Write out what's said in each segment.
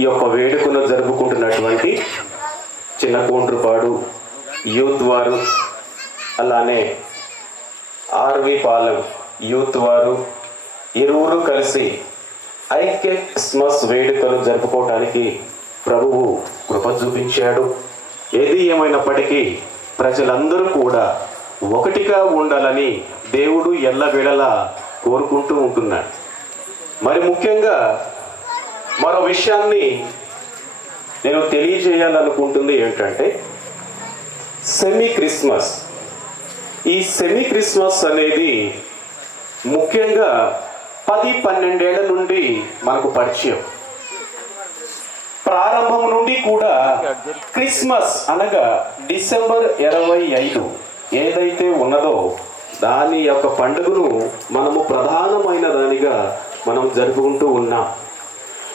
ఈ యొక్క వేడుకను జరుపుకుంటున్నటువంటి చిన్నకోండ్రుపాడు యూత్ వారు, అలానే ఆర్వి పాలెం యూత్ వారు ఇరువురు కలిసి ఐక్య క్రిస్మస్ వేడుకను జరుపుకోవడానికి ప్రభువు కృప చూపించాడు. ఏది ఏమైనప్పటికీ ప్రజలందరూ కూడా ఒకటిగా ఉండాలని దేవుడు ఎల్లవేళలా కోరుకుంటూ ఉంటున్నాడు. మరి ముఖ్యంగా మరో విషయాన్ని నేను తెలియజేయాలనుకుంటుంది ఏంటంటే సెమీ క్రిస్మస్. ఈ సెమీ క్రిస్మస్ అనేది ముఖ్యంగా 10-12 ఏళ్ల నుండి మనకు పరిచయం. ప్రారంభం నుండి కూడా క్రిస్మస్ అనగా డిసెంబర్ 25 ఏదైతే ఉన్నదో దాని యొక్క పండుగను మనము ప్రధానమైన దానిగా మనం జరుపుకుంటూ ఉన్నాం.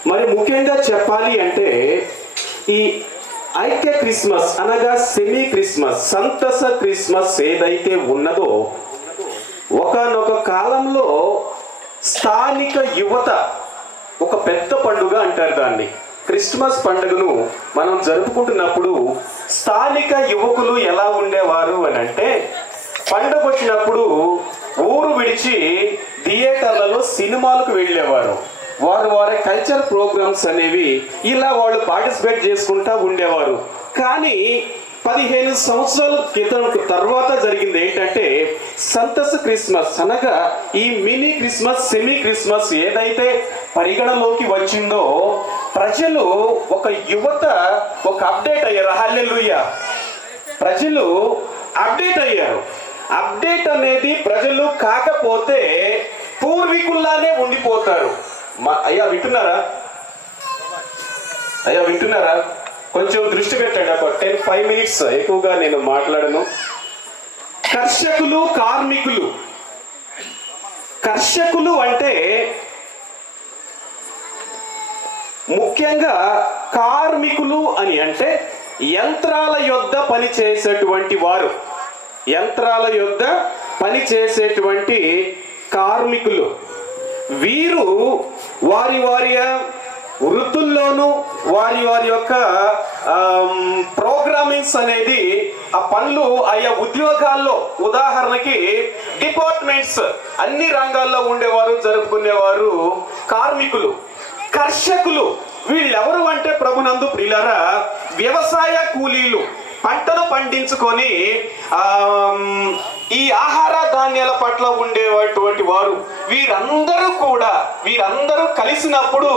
మరి ముఖ్యంగా చెప్పాలి అంటే ఈ ఐక్య క్రిస్మస్ అనగా సెమీ క్రిస్మస్, సంతస క్రిస్మస్ ఏదైతే ఉన్నదో ఒకానొక కాలంలో స్థానిక యువత ఒక పెద్ద పండుగ అంటారు దాన్ని. క్రిస్మస్ పండుగను మనం జరుపుకుంటున్నప్పుడు స్థానిక యువకులు ఎలా ఉండేవారు అని అంటే పండుగ వచ్చినప్పుడు ఊరు విడిచి థియేటర్లలో సినిమాలకు వెళ్ళేవారు. వారి కల్చర్ ప్రోగ్రామ్స్ అనేవి ఇలా వాళ్ళు పార్టిసిపేట్ చేసుకుంటూ ఉండేవారు. కానీ 15 సంవత్సరాల క్రితం తర్వాత జరిగింది ఏంటంటే సంతస క్రిస్మస్ అనగా ఈ మినీ క్రిస్మస్, సెమీ క్రిస్మస్ ఏదైతే పరిగణలోకి వచ్చిందో ప్రజలు ఒక యువత ఒక అప్డేట్ అయ్యారు. హల్లెలూయా! ప్రజలు అప్డేట్ అయ్యారు. అప్డేట్ అనేది ప్రజలు కాకపోతే పూర్వీకుల్లానే ఉండిపోతారు. అయ్యా వింటున్నారా? కొంచెం దృష్టి పెట్టండి. ఒక 10-5 minutes ఎక్కువగా నేను మాట్లాడను. కర్షకులు, కార్మికులు. కర్షకులు అంటే ముఖ్యంగా కార్మికులు అని అంటే యంత్రాల యొద్ద పని చేసేటువంటి వారు, యంత్రాల యొద్ద పని చేసేటువంటి కార్మికులు. వీరు వారి వృత్తుల్లోనూ వారి యొక్క ప్రోగ్రామింగ్స్ అనేది ఆ పనులు ఆయా ఉద్యోగాల్లో, ఉదాహరణకి డిపార్ట్మెంట్స్ అన్ని రంగాల్లో ఉండేవారు, జరుపుకునేవారు కార్మికులు. కర్షకులు వీళ్ళెవరు అంటే ప్రభునందు ప్రియులారా వ్యవసాయ కూలీలు. పంటను పండించుకొని ఈ ఆహార ధాన్యాల పట్ల ఉండేటువంటి వారు. వీరందరూ కలిసినప్పుడు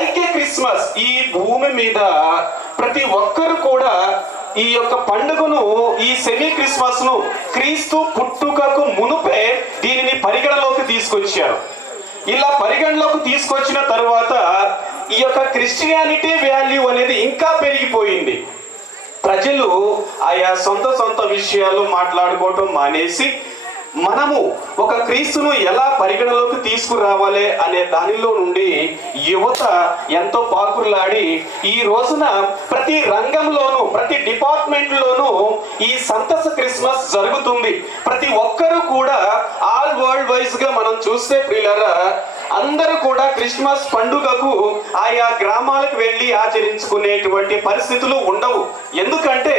ఐక్య క్రిస్మస్ ఈ భూమి మీద ప్రతి ఒక్కరు కూడా ఈ యొక్క పండుగను, ఈ సెమీ క్రిస్మస్ ను క్రీస్తు పుట్టుకకు మునుపే దీనిని పరిగణలోకి తీసుకొచ్చారు. ఇలా పరిగణలోకి తీసుకొచ్చిన తరువాత ఈ యొక్క క్రిస్టియానిటీ వాల్యూ అనేది ఇంకా పెరిగిపోయింది. ప్రజలు ఆయా సొంత విషయాలు మాట్లాడుకోవటం మానేసి మనము ఒక క్రీస్తును ఎలా పరిగణలోకి తీసుకురావాలి అనే దానిలో నుండి యువత ఎంతో పాకులాడి ఈ రోజున ప్రతి రంగంలోనూ, ప్రతి డిపార్ట్మెంట్లోనూ ఈ సంతస క్రిస్మస్ జరుగుతుంది. ప్రతి ఒక్కరూ కూడా ఆల్ వరల్డ్ వైజ్ గా మనం చూస్తే ప్రియులారా అందరూ కూడా క్రిస్మస్ పండుగకు ఆయా గ్రామాలకు వెళ్ళి ఆచరించుకునేటువంటి పరిస్థితులు ఉండవు. ఎందుకంటే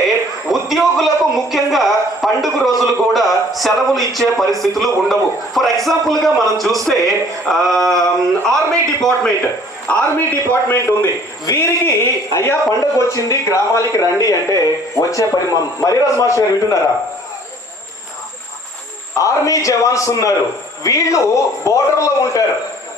ఉద్యోగులకు ముఖ్యంగా పండుగ రోజులు కూడా సెలవులు ఇచ్చే పరిస్థితులు ఉండవు. ఫర్ ఎగ్జాంపుల్ గా మనం చూస్తే ఆర్మీ డిపార్ట్మెంట్ ఉంది. వీరికి అయ్యా పండుగ వచ్చింది గ్రామాలకి రండి అంటే వచ్చే మరిరాజ్ మాస్టర్ గారు వింటున్నారా? ఆర్మీ జవాన్స్ ఉన్నారు, వీళ్ళు బోర్డర్ లో ఉంటారు.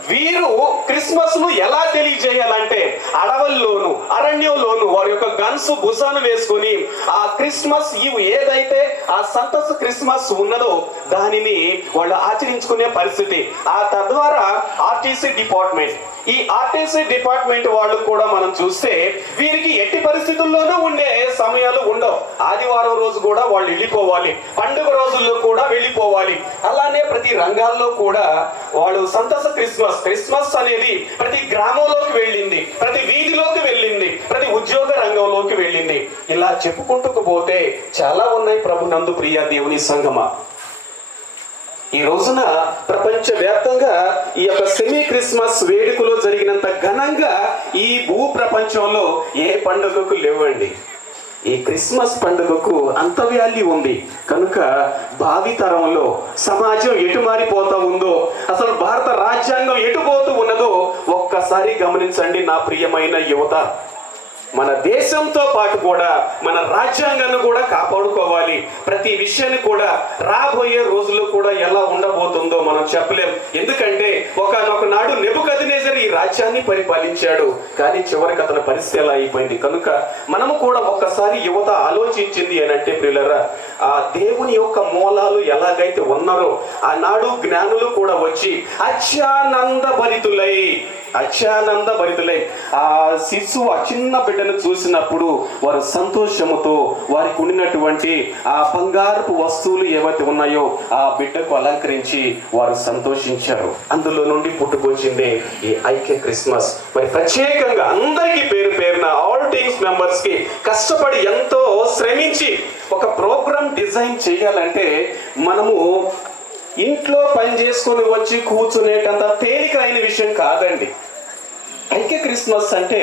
వీరు క్రిస్మస్ ను ఎలా తెలియజేయాలంటే అడవుల్లోను, అరణ్యంలోను వారి యొక్క గన్స్ భుజాన వేసుకొని ఆ క్రిస్మస్ ఈవ్ ఏదైతే ఆ సంతస క్రిస్మస్ ఉన్నదో దానిని వాళ్ళు ఆచరించుకునే పరిస్థితి. ఆ తద్వారా ఈ ఆర్టీసీ డిపార్ట్మెంట్ వాళ్ళు కూడా మనం చూస్తే వీరికి ఎట్టి పరిస్థితుల్లోనూ ఉండే సమయాలు ఉండవు. ఆదివారం రోజు కూడా వాళ్ళు వెళ్ళిపోవాలి, పండుగ రోజుల్లో కూడా వెళ్ళిపోవాలి. అలానే ప్రతి రంగాల్లో కూడా వాళ్ళు సంతస క్రిస్మస్ అనేది ప్రతి గ్రామంలోకి వెళ్ళింది, ప్రతి వీధిలోకి వెళ్ళింది, ప్రతి ఉద్యోగ రంగంలోకి వెళ్ళింది. ఇలా చెప్పుకుంటూ పోతే చాలా ఉన్నాయి ప్రభునందు ప్రియ దేవుని సంగమా. ఈ రోజున ప్రపంచవ్యాప్తంగా ఈ యొక్క సెమీ క్రిస్మస్ వేడుకలో జరిగినంత ఘనంగా ఈ భూ ప్రపంచంలో ఏ పండుగకు లేవండి. ఈ క్రిస్మస్ పండుగకు అంత వాల్యూ ఉంది కనుక భావితరంలో సమాజం ఎటు మారిపోతా ఉందో, అసలు భారత రాజ్యాంగం ఎటు పోతూ ఉన్నదో ఒక్కసారి గమనించండి నా ప్రియమైన యువత. మన దేశంతో పాటు కూడా మన రాజ్యాంగాన్ని కూడా కాపాడుకోవాలి. ప్రతి విషయాన్ని కూడా రాబోయే రోజుల్లో కూడా ఎలా ఉండబోతుందో మనం చెప్పలేం. ఎందుకంటే ఒకనొక నాడు నెబుకద్నెజరు ఈ రాజ్యాన్ని పరిపాలించాడు, కానీ చివరికి అతని పరిస్థితి ఎలా అయిపోయింది. కనుక మనము కూడా ఒక్కసారి యువత ఆలోచించింది అని అంటే ప్రియులరా, ఆ దేవుని యొక్క మూలాలు ఎలాగైతే ఉన్నారో ఆనాడు జ్ఞానులు కూడా వచ్చి అత్యానంద భరితులై ఆ శిశువు ఆ చిన్న బిడ్డను చూసినప్పుడు వారు సంతోషముతో వారికి ఉండినటువంటి ఆ బంగారపు వస్తువులు ఏవైతే ఉన్నాయో ఆ బిడ్డకు అలంకరించి వారు సంతోషించారు. అందులో నుండి పుట్టుకొచ్చిందే ఈ ఐక్య క్రిస్మస్. మరి ప్రత్యేకంగా అందరికీ పేరు పేరున ఆల్ టీమ్స్ మెంబర్స్ కి కష్టపడి ఎంతో శ్రమించి ఒక ప్రోగ్రామ్ డిజైన్ చేయాలంటే మనము ఇంట్లో పని చేసుకొని వచ్చి కూర్చునేటంత తేలికైన విషయం కాదండి. ఐక్య క్రిస్మస్ అంటే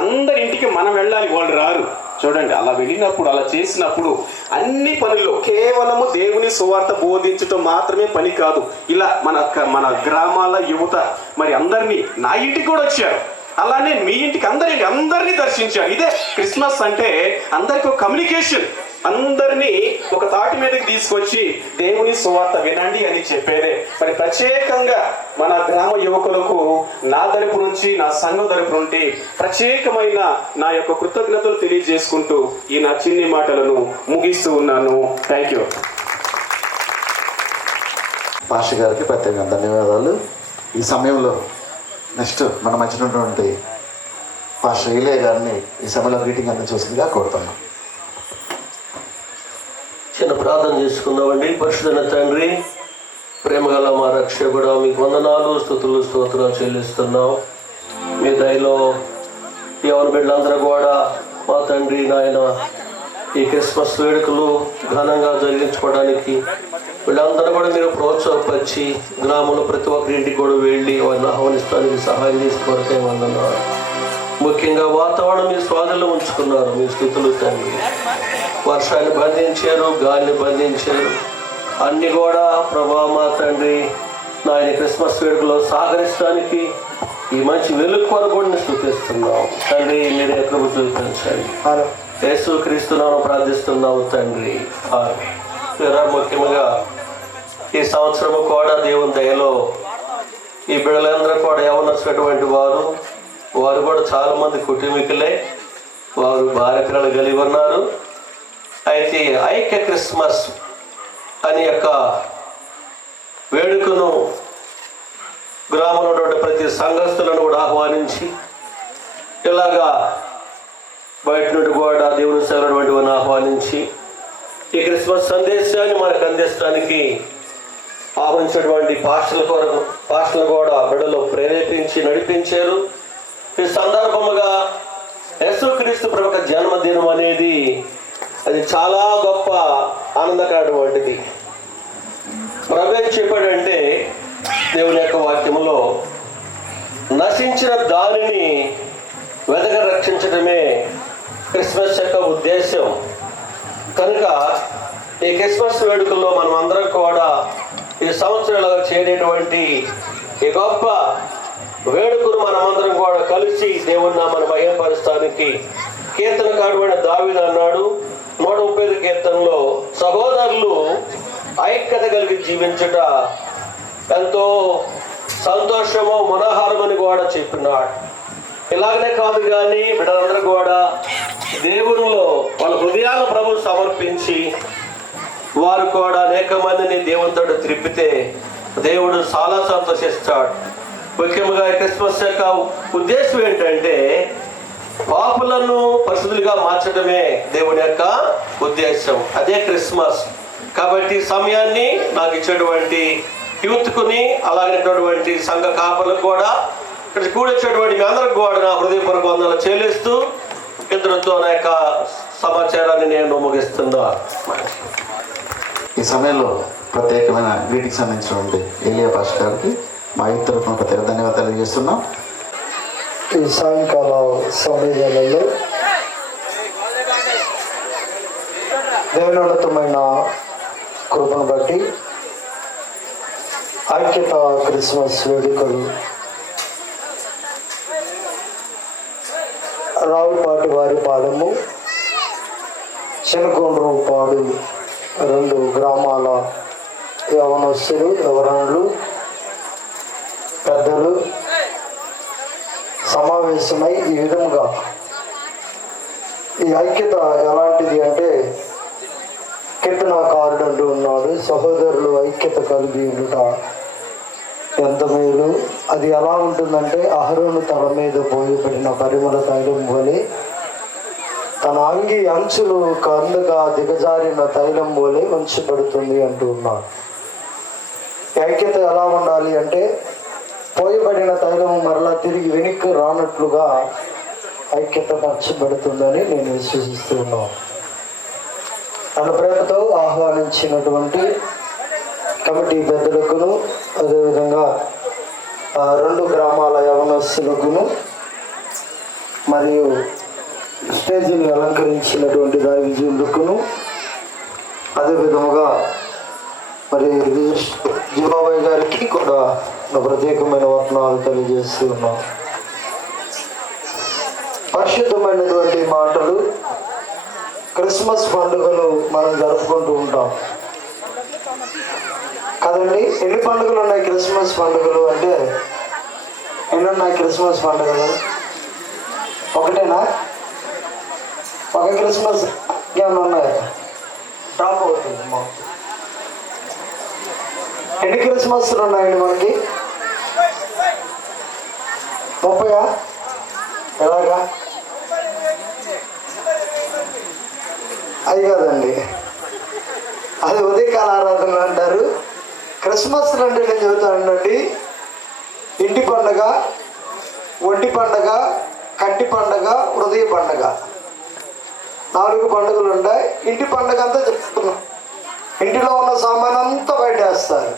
అందరి ఇంటికి మనం వెళ్ళాలి, వాళ్ళు రారు. చూడండి, అలా వెళ్ళినప్పుడు అలా చేసినప్పుడు అన్ని పనుల్లో కేవలము దేవుని సువార్త బోధించడం మాత్రమే పని కాదు. ఇలా మన గ్రామాల యువత మరి అందరినీ నా ఇంటికి కూడా వచ్చారు, అలానే మీ ఇంటికి అందరినీ దర్శించారు. ఇదే క్రిస్మస్ అంటే అందరికి ఒక కమ్యూనికేషన్, అందరినీ ఒక తాటి మీదకి తీసుకొచ్చి దేవుని సువార్త వినండి అని చెప్పేదే. మరి ప్రత్యేకంగా మన గ్రామ యువకులకు నా తరపు నుంచి, నా సంఘం తరపు నుండి ప్రత్యేకమైన నా యొక్క కృతజ్ఞతలు తెలియజేసుకుంటూ ఈ నా చిన్ని మాటలను ముగిస్తూ ఉన్నాను. Thank you. పాస్టర్ గారికి ప్రత్యేకంగా ధన్యవాదాలు. ఈ సమయంలో నెక్స్ట్ మన మధ్య ఉన్నటువంటి పాస్టర్ ఈలే గారిని ఈ సమయంలో గ్రీటింగ్ అందించవలసిందిగా కోరుతున్నాం. చిన్న ప్రార్థన చేసుకుందామండి. పరిశుద్ధ తండ్రి, ప్రేమగల మా రక్షకుడా, మీకు వందనాలు, స్తుతులు, స్తోత్రాలు చెల్లిస్తున్నాం. మీ దయలో యవన బిడ్డలందరూ కూడా మా తండ్రి నాయన ఈ క్రిస్మస్ వేడుకలు ఘనంగా జరిగించుకోవడానికి వీళ్ళందరూ కూడా మీరు ప్రోత్సాహపరిచి గ్రామంలో ప్రతి ఒక్కరింటికి కూడా వెళ్ళి వారిని ఆహ్వానిస్తానికి సహాయం చేసి కొరకే వందన్నారు. ముఖ్యంగా వాతావరణం మీ స్వాధీనంలో ఉంచుకున్నారు. మీ స్తుతులు తండ్రి. వర్షాన్ని బంధించారు, గాలిని బంధించారు, అన్ని కూడా ప్రభా మా తండ్రి నాయన క్రిస్మస్ వేడుకలో సహకరించడానికి ఈ మంచి వెలుగు కొరకు కూడా స్తుతిస్తున్నాం తండ్రి. మీరే కృప చూపించండి. యేసు క్రీస్తునామమున ప్రార్థిస్తున్నాము తండ్రి. ముఖ్యంగా ఈ సంవత్సరము కూడా దేవుని దయలో ఈ బిడ్డలందరూ కూడా యవనస్తున్నటువంటి వారు కూడా చాలా మంది కుటుంబీకులే, వారు భార్య పిల్లలు కలిగి ఉన్నారు. అయితే ఐక్య క్రిస్మస్ అనే యొక్క వేడుకను గ్రామంలో ఉన్నటువంటి ప్రతి సంఘస్థులను కూడా ఆహ్వానించి ఇలాగా బయట నుండి కూడా దేవుని సేవటువంటి వారిని ఆహ్వానించి ఈ క్రిస్మస్ సందేశాన్ని మనకు అందించడానికి ఆహ్వానించినటువంటి పాస్టర్లు కూడా బిడ్డలు ప్రేరేపించి నడిపించారు. ఈ సందర్భముగా యేసుక్రీస్తు ప్రభు యొక్క జన్మదినం అనేది అది చాలా గొప్ప ఆనందకరమైనటువంటిది. ప్రభు ఏం చెప్పాడంటే దేవుని యొక్క వాక్యములో నశించిన దానిని వెతక రక్షించడమే క్రిస్మస్ యొక్క ఉద్దేశం. కనుక ఈ క్రిస్మస్ వేడుకల్లో మనం అందరం కూడా ఈ సంవత్సరాలుగా చేరేటువంటి ఈ గొప్ప వేడుకను మనమందరం కూడా కలిసి దేవుని నామమును మహిమపరచడానికి కీర్తనకారుడైన దావీదు అన్నాడు 135 కీర్తనలో, సహోదరులు ఐక్యత కలిగి జీవించుట ఎంతో సంతోషము మనోహరమని కూడా చెప్పినాడు. ఇలాగనే కాదు కానీ బిడ్డలందరూ కూడా దేవునిలో వాళ్ళ హృదయాలను ప్రభువు సమర్పించి వారు కూడా అనేక మందిని దేవునితో త్రిప్పితే దేవుడు చాలా సంతోషిస్తాడు. ముఖ్యంగా క్రిస్మస్ యొక్క ఉద్దేశం ఏంటంటే పాపులను పరిశుద్ధులుగా మార్చడమే దేవుని యొక్క ఉద్దేశం. అదే క్రిస్మస్. కాబట్టి సమయాన్ని నాకు ఇచ్చేటువంటి యూత్కుని అలాగేటువంటి సంఘ కాపలకు కూడా ఇక్కడ కూడొచ్చేటువంటి మీ అందరికి కూడా నా హృదయపూర్వక వందనాలు చెల్లిస్తూ ఇంతటితో నా యొక్క సమాచారాన్ని నేను ముగిస్తున్నా. ఈ సమయంలో ప్రత్యేకమైన గ్రీటింగ్స్ అందించినటువంటి ఏలియా పాష గారికి మా యూత్ తరఫున ప్రత్యేక ధన్యవాదాలు తెలియజేస్తున్నాం. ఈ సాయంకాల సమయాలలో దేవునోన్నతమైన కృపను బట్టి ఐక్యత క్రిస్మస్ వేడుకలు రావులపాటి వారి పాలెము, చినకొండ్రు పాడు 2 గ్రామాల యవనస్తులు, యవనలు, పెద్దలు సమావేశమై ఈ విధంగా ఈ ఐక్యత ఎలాంటిది అంటే, కీర్తనాకారుడు అంటూ ఉన్నాడు, సహోదరులు ఐక్యత కలిగి ఉండుట ఎంత మేలు. అది ఎలా ఉంటుందంటే, అహరోను తల మీద పోయబడిన పరిమళ తైలం వలె, తన అంగి అంచులు కందుగా దిగజారిన తైలం వలె ఉంచబడుతుంది అంటూ ఉన్నాడు. ఐక్యత ఎలా ఉండాలి అంటే, పోయబడిన తైలం మరలా తిరిగి వెనక్కి రానట్లుగా ఐక్యత పరచబడుతుందని నేను విశ్వసిస్తూ ఉన్నాను. తన ప్రేమతో ఆహ్వానించినటువంటి కమిటీ పెద్దలకును, అదేవిధంగా 2 గ్రామాల యవనస్తులకును, మరియు స్టేజీని అలంకరించినటువంటి దైవజనులకును, అదేవిధముగా మరి జీవాబాయ్ గారికి కూడా ప్రత్యేకమైన వర్ణాలు తెలియజేస్తూ ఉన్నాం. పరిశుద్ధమైనటువంటి మాటలు. క్రిస్మస్ పండుగలు మనం జరుపుకుంటూ ఉంటాం కదండి. ఎన్ని పండుగలు ఉన్నాయి క్రిస్మస్ పండుగలు అంటే? ఎన్ని ఉన్నాయి క్రిస్మస్ పండుగలు? ఒకటేనా? ఒక క్రిస్మస్ ఏమైనా ఉన్నాయి? డ్రాప్ అవుతుంది. ఎన్ని క్రిస్మస్లు ఉన్నాయండి మనకి? 30? ఎలాగా? అది కాదండి, అది ఉదయకాల ఆరాధన అంటారు. క్రిస్మస్ అంటే నేను చెబుతానండి, ఇంటి పండగ, ఒంటి పండగ, కంటి పండగ, హృదయ పండగ, 4 పండుగలు ఉంటాయి. ఇంటి పండగ అంతా చెప్తున్నాం. ఇంటిలో ఉన్న సామాన్ అంతా బయట వేస్తారు.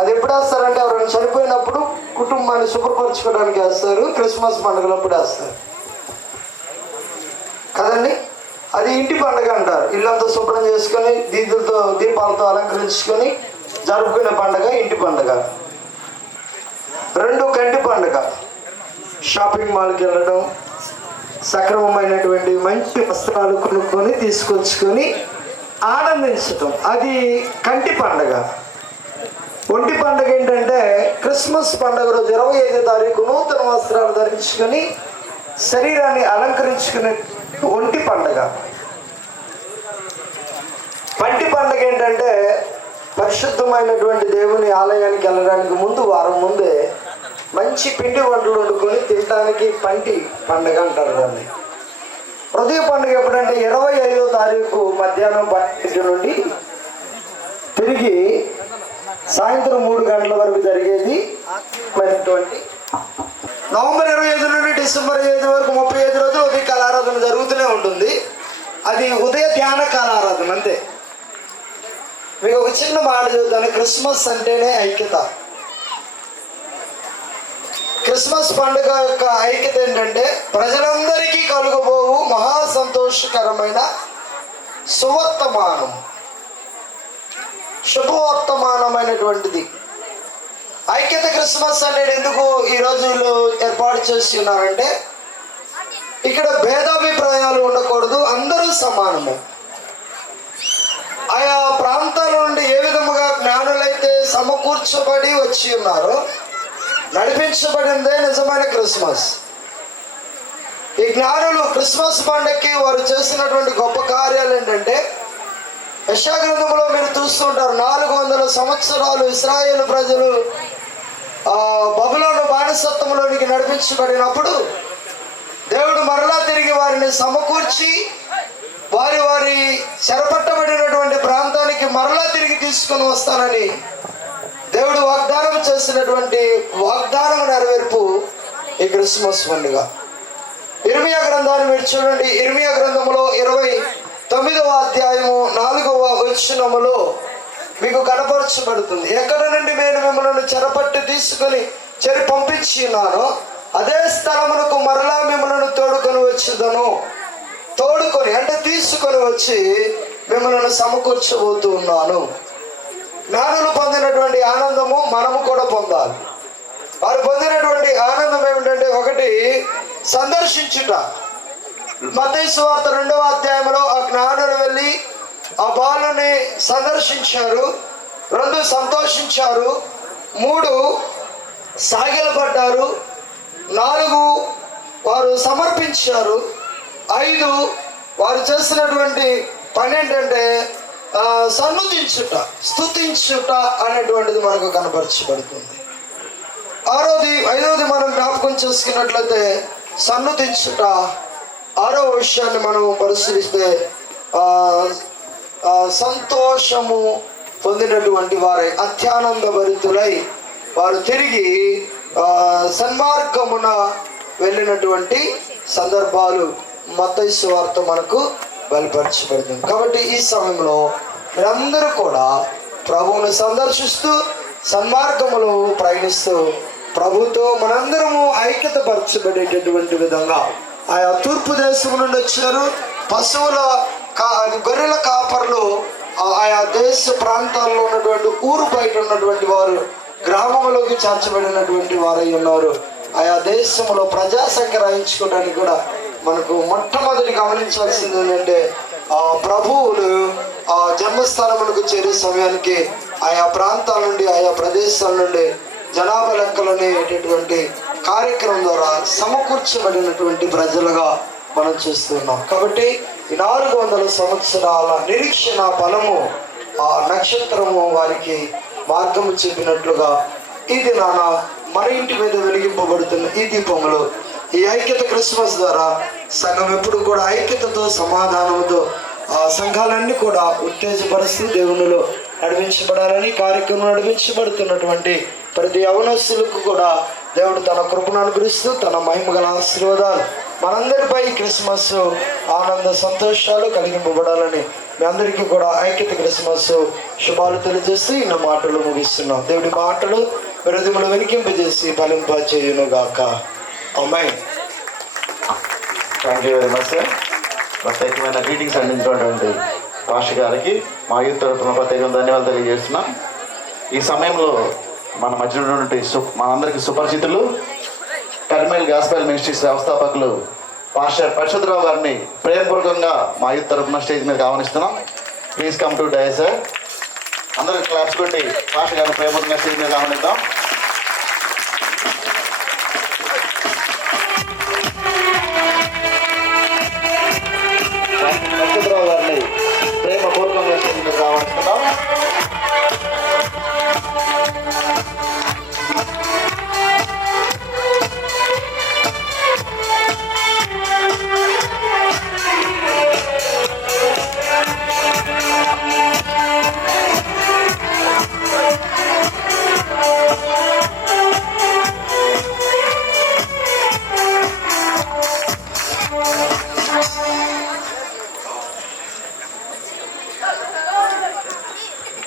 అది ఎప్పుడు వేస్తారంటే, ఎవరైనా చనిపోయినప్పుడు కుటుంబాన్ని శుభ్రపరచుకోవడానికి వేస్తారు. క్రిస్మస్ పండుగలప్పుడు వేస్తారు కదండి. అది ఇంటి పండుగ అంటారు. ఇల్లంతా శుభ్రం చేసుకొని దీపాలతో అలంకరించుకొని జరుపుకునే పండుగ ఇంటి పండుగ. 2 కంటి పండుగ, షాపింగ్ మాల్కి వెళ్ళడం, సక్రమమైనటువంటి మంచి వస్త్రాలు కొనుక్కొని తీసుకొచ్చుకొని ఆనందించటం, అది కంటి పండుగ. ఒంటి పండుగ ఏంటంటే, క్రిస్మస్ పండుగ రోజు 25వ తారీఖు నూతన వస్త్రాలు ధరించుకొని శరీరాన్ని అలంకరించుకునే ఒంటి పండుగ. పంటి పండుగ ఏంటంటే, పరిశుద్ధమైనటువంటి దేవుని ఆలయానికి వెళ్ళడానికి ముందు వారం ముందే మంచి పిండి వంటలు వండుకొని తినడానికి పంటి పండుగ అంటారు దాన్ని. హృదయ పండుగ ఎప్పుడంటే 25వ తారీఖు మధ్యాహ్నం 12 నుండి తిరిగి సాయంత్రం 3 గంటల వరకు జరిగేది. నవంబర్ 25 నుండి డిసెంబర్ 5 వరకు 35 రోజులు ఉదయ కాల ఆరాధన జరుగుతూనే ఉంటుంది. అది ఉదయ ధ్యాన కాల ఆరాధన అంతే. మీకు ఒక చిన్న మాట చెబుతాను. క్రిస్మస్ అంటేనే ఐక్యత. క్రిస్మస్ పండుగ యొక్క ఐక్యత ఏంటంటే, ప్రజలందరికీ కలుగబోవు మహా సంతోషకరమైన సువర్తమానం, శుభవర్తమానమైనటువంటిది ఐక్యత. క్రిస్మస్ అనేది ఎందుకు ఈ రోజుల్లో ఏర్పాటు చేసి ఉన్నారంటే, ఇక్కడ భేదాభిప్రాయాలు ఉండకూడదు, అందరూ సమానమే. ఆయా ప్రాంతాల నుండి ఏ విధముగా జ్ఞానులైతే సమకూర్చబడి వచ్చి ఉన్నారో, నడిపించబడిందే నిజమైన క్రిస్మస్. ఈ జ్ఞానులు క్రిస్మస్ పండుగకి వారు చేసినటువంటి గొప్ప కార్యాలు ఏంటంటే, యెషయా గ్రంథంలో మీరు చూస్తుంటారు, 400 సంవత్సరాలు ఇశ్రాయేలు ప్రజలు బబులోను బానిసత్వంలోనికి నడిపించబడినప్పుడు దేవుడు మరలా తిరిగి వారిని సమకూర్చి వారి చెరపట్టబడినటువంటి ప్రాంతానికి మరలా తిరిగి తీసుకొని వస్తానని దేవుడు వాగ్దానం చేసినటువంటి వాగ్దానం నెరవేర్పు ఈ క్రిస్మస్ పండుగ. ఇర్మియా గ్రంథాన్ని మీరు చూడండి. ఇర్మియా గ్రంథంలో 29వ అధ్యాయము 4వ వచనములో మీకు కనపరచబడుతుంది. ఎక్కడ నుండి నేను మిమ్మల్ని చెరపట్టి తీసుకొని చెరి పంపించి ఉన్నానో అదే స్థలమునకు మరలా మిమ్మల్ని తోడుకొని అంటే తీసుకొని వచ్చి మిమ్మల్ని సమకూర్చబోతూ ఉన్నాను. జ్ఞానులు పొందినటువంటి ఆనందము మనము కూడా పొందాలి. వారు పొందినటువంటి ఆనందం ఏమిటంటే, ఒకటి సందర్శించుట. మత్తయి సువార్త 2వ అధ్యాయంలో ఆ జ్ఞానులు వెళ్ళి ఆ బాలుని సందర్శించారు. 2 సంతోషించారు. 3 సాగిలపడ్డారు. 4 వారు సమర్పించారు. 5 వారు చేసినటువంటి పని ఏంటంటే సన్నుతించుట, స్తుతించుట అనేటువంటిది మనకు కనపరచబడుతుంది. 5వది మనం జ్ఞాపకం చేసుకున్నట్లయితే సన్నుతించుట. 6వ విషయాన్ని మనం పరిశీలిస్తే సంతోషము పొందినటువంటి వారై అత్యానంద భరితులై వారు తిరిగి సన్మార్గమున వెళ్ళినటువంటి సందర్భాలు మత్తయి సువార్త మనకు బయలుపరచబడుతుంది. కాబట్టి ఈ సమయంలో మీరందరూ కూడా ప్రభువును సందర్శిస్తూ సన్మార్గములో ప్రయాణిస్తూ ప్రభుతో మనందరము ఐక్యత పరచబడేటటువంటి విధంగా ఆయా తూర్పు దేశం నుండి వచ్చారు. పశువుల గొర్రెల కాపర్లు ఆయా దేశ ప్రాంతాల్లో ఉన్నటువంటి ఊరు బయట ఉన్నటువంటి వారు గ్రామంలోకి చేర్చబడినటువంటి వారై ఉన్నారు. ఆయా దేశంలో ప్రజాసంఖ్య రాయించుకోవడానికి కూడా మనకు మొట్టమొదటి గమనించాల్సింది ఏంటంటే ప్రభువులు ఆ జన్మస్థానములకు చేరే సమయానికి ఆయా ప్రాంతాల నుండి ఆయా ప్రదేశాల నుండి జనాభా లెక్కలు అనేటటువంటి కార్యక్రమం ద్వారా సమకూర్చబడినటువంటి ప్రజలుగా మనం చూస్తున్నాం. కాబట్టి ఈ 400 సంవత్సరాల నిరీక్షణ ఫలము ఆ నక్షత్రము వారికి మార్గము చెప్పినట్లుగా ఇది మన ఇంటి మీద వెలిగింపబడుతున్న ఈ దీపములు ఈ ఐక్యత క్రిస్మస్ ద్వారా సంఘం ఎప్పుడు కూడా ఐక్యతతో సమాధానంతో ఆ సంఘాలన్నీ కూడా ఉత్తేజపరుస్తూ దేవునిలో నడిపించబడాలని కార్యక్రమం నడిపించబడుతున్నటువంటి ప్రతి యవనస్తులకు కూడా దేవుడు తన కృపను అనుగ్రహిస్తూ తన మహిమగల ఆశీర్వాదాలు మనందరిపై క్రిస్మస్ ఆనంద సంతోషాలు కలిగింపబడాలని మీ అందరికీ కూడా ఐక్యత క్రిస్మస్ శుభాలు తెలియజేస్తూ ఇన్న మాటలు ముగిస్తున్నాం. దేవుడి మాటలు హృదయములు వెలికింపజేసి ఫలింప చేయును గాక. ఆమేన్. Thank you very much sir. ప్రత్యేకమైన గ్రీటింగ్స్ అందించినటువంటి పాస్టర్ గారికి మా యూత్ తరఫున ప్రత్యేకంగా ధన్యవాదాలు తెలియజేస్తున్నాం. ఈ సమయంలో మన మధ్య ఉన్నటువంటి మనందరికీ సుపరిచితులు కర్మేల్ గాస్పెల్ మినిస్ట్రీస్ వ్యవస్థాపకులు పాస్టర్ పరిశుద్ధరావు గారిని ప్రేమపూర్వకంగా మా యూత్ తరఫున స్టేజ్ మీద ఆహ్వానిస్తున్నాం. Please come to dais sir. అందరూ క్లాప్స్ కొట్టి పాస్టర్ గారిని ప్రేమపూర్వకంగా స్టేజ్ మీద ఆహ్వానిద్దాం. పరిశుద్ధరావు గారిని ప్రేమపూర్వకంగా స్టేజ్ మీద ఆహ్వానిస్తున్నాం.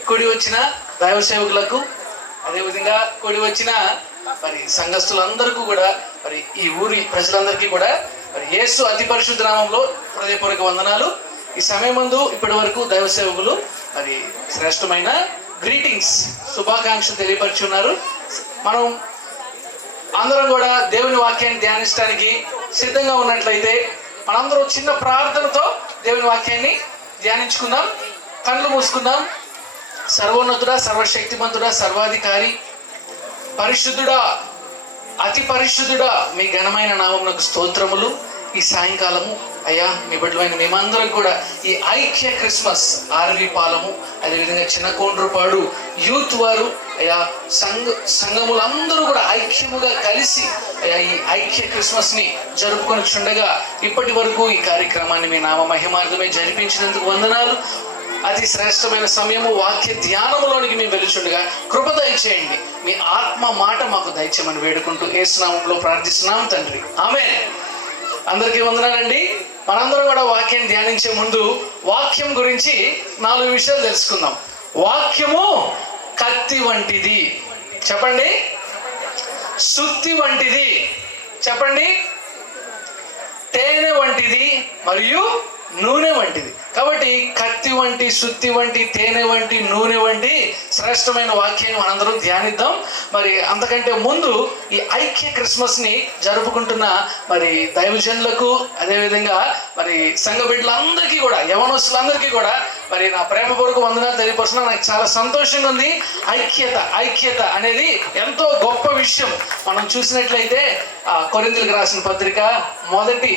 కూడి వచ్చిన దైవ సేవకులకు, అదేవిధంగా కూడి వచ్చిన మరి సంఘస్థులందరికీ కూడా, మరి ఈ ఊరి ప్రజలందరికీ కూడా మరి యేసు అతి పరిశుద్ధ నామంలో హృదయపూర్వక వందనాలు. ఈ సమయమందు ఇప్పటి వరకు దైవ సేవకులు మరి శ్రేష్టమైన గ్రీటింగ్స్ శుభాకాంక్షలు తెలియపరిచి ఉన్నారు. మనం అందరం కూడా దేవుని వాక్యాన్ని ధ్యానించడానికి సిద్ధంగా ఉన్నట్లయితే మనందరం చిన్న ప్రార్థనతో దేవుని వాక్యాన్ని ధ్యానించుకుందాం. కళ్ళు మూసుకుందాం. సర్వోన్నతుడా, సర్వశక్తిమంతుడా, సర్వాధికారి, పరిశుద్ధుడా, అతి పరిశుద్ధుడా, మీ ఘనమైన నామమునకు స్తోత్రములు. ఈ సాయంకాలము అయ్యా మీ బిడ్డలైన మేమందరం కూడా ఈ ఐక్య క్రిస్మస్ ఆర్వి పాలము, అదేవిధంగా చిన్న కోండ్రపాడు యూత్ వారు అయ్యా సంఘములందరూ కూడా ఐక్యముగా కలిసి అయ్యా ఈ ఐక్య క్రిస్మస్ ని జరుపుకొని చుండగా ఇప్పటి వరకు ఈ కార్యక్రమాన్ని మీ నామ మహిమార్థమే జరిపించినందుకు వందనాలు. అతి శ్రేష్టమైన సమయము వాక్య ధ్యానములోనికి మేము వెలుచుండగా కృప దయచేయండి. మీ ఆత్మ మాట మాకు దయచేయమని వేడుకుంటూ యేసు నామములో ప్రార్థిస్తున్నాం తండ్రి, ఆమేన్. అందరికీ వందనాలండి. మనందరం కూడా వాక్యాన్ని ధ్యానించే ముందు వాక్యం గురించి 4 విషయాలు తెలుసుకుందాం. వాక్యము కత్తి వంటిది, చెప్పండి. సుత్తి వంటిది, చెప్పండి. తేనె వంటిది మరియు నూనె వంటిది. కాబట్టి కత్తి వంటి, సుత్తి వంటి, తేనె వంటి, నూనె వంటి శ్రేష్టమైన వాక్యాన్ని మనందరం ధ్యానిద్దాం. మరి అంతకంటే ముందు ఈ ఐక్య క్రిస్మస్ ని జరుపుకుంటున్న మరి దైవజనులకు, అదేవిధంగా మరి సంఘ బిడ్డలందరికీ కూడా, యవనస్తులందరికీ కూడా మరి నా ప్రేమపూర్వక వందనాలు తెలియపరుస్తున్నా. నాకు చాలా సంతోషంగా ఉంది. ఐక్యత అనేది ఎంతో గొప్ప విషయం. మనం చూసినట్లయితే కొరింథీయులకు రాసిన పత్రిక మొదటి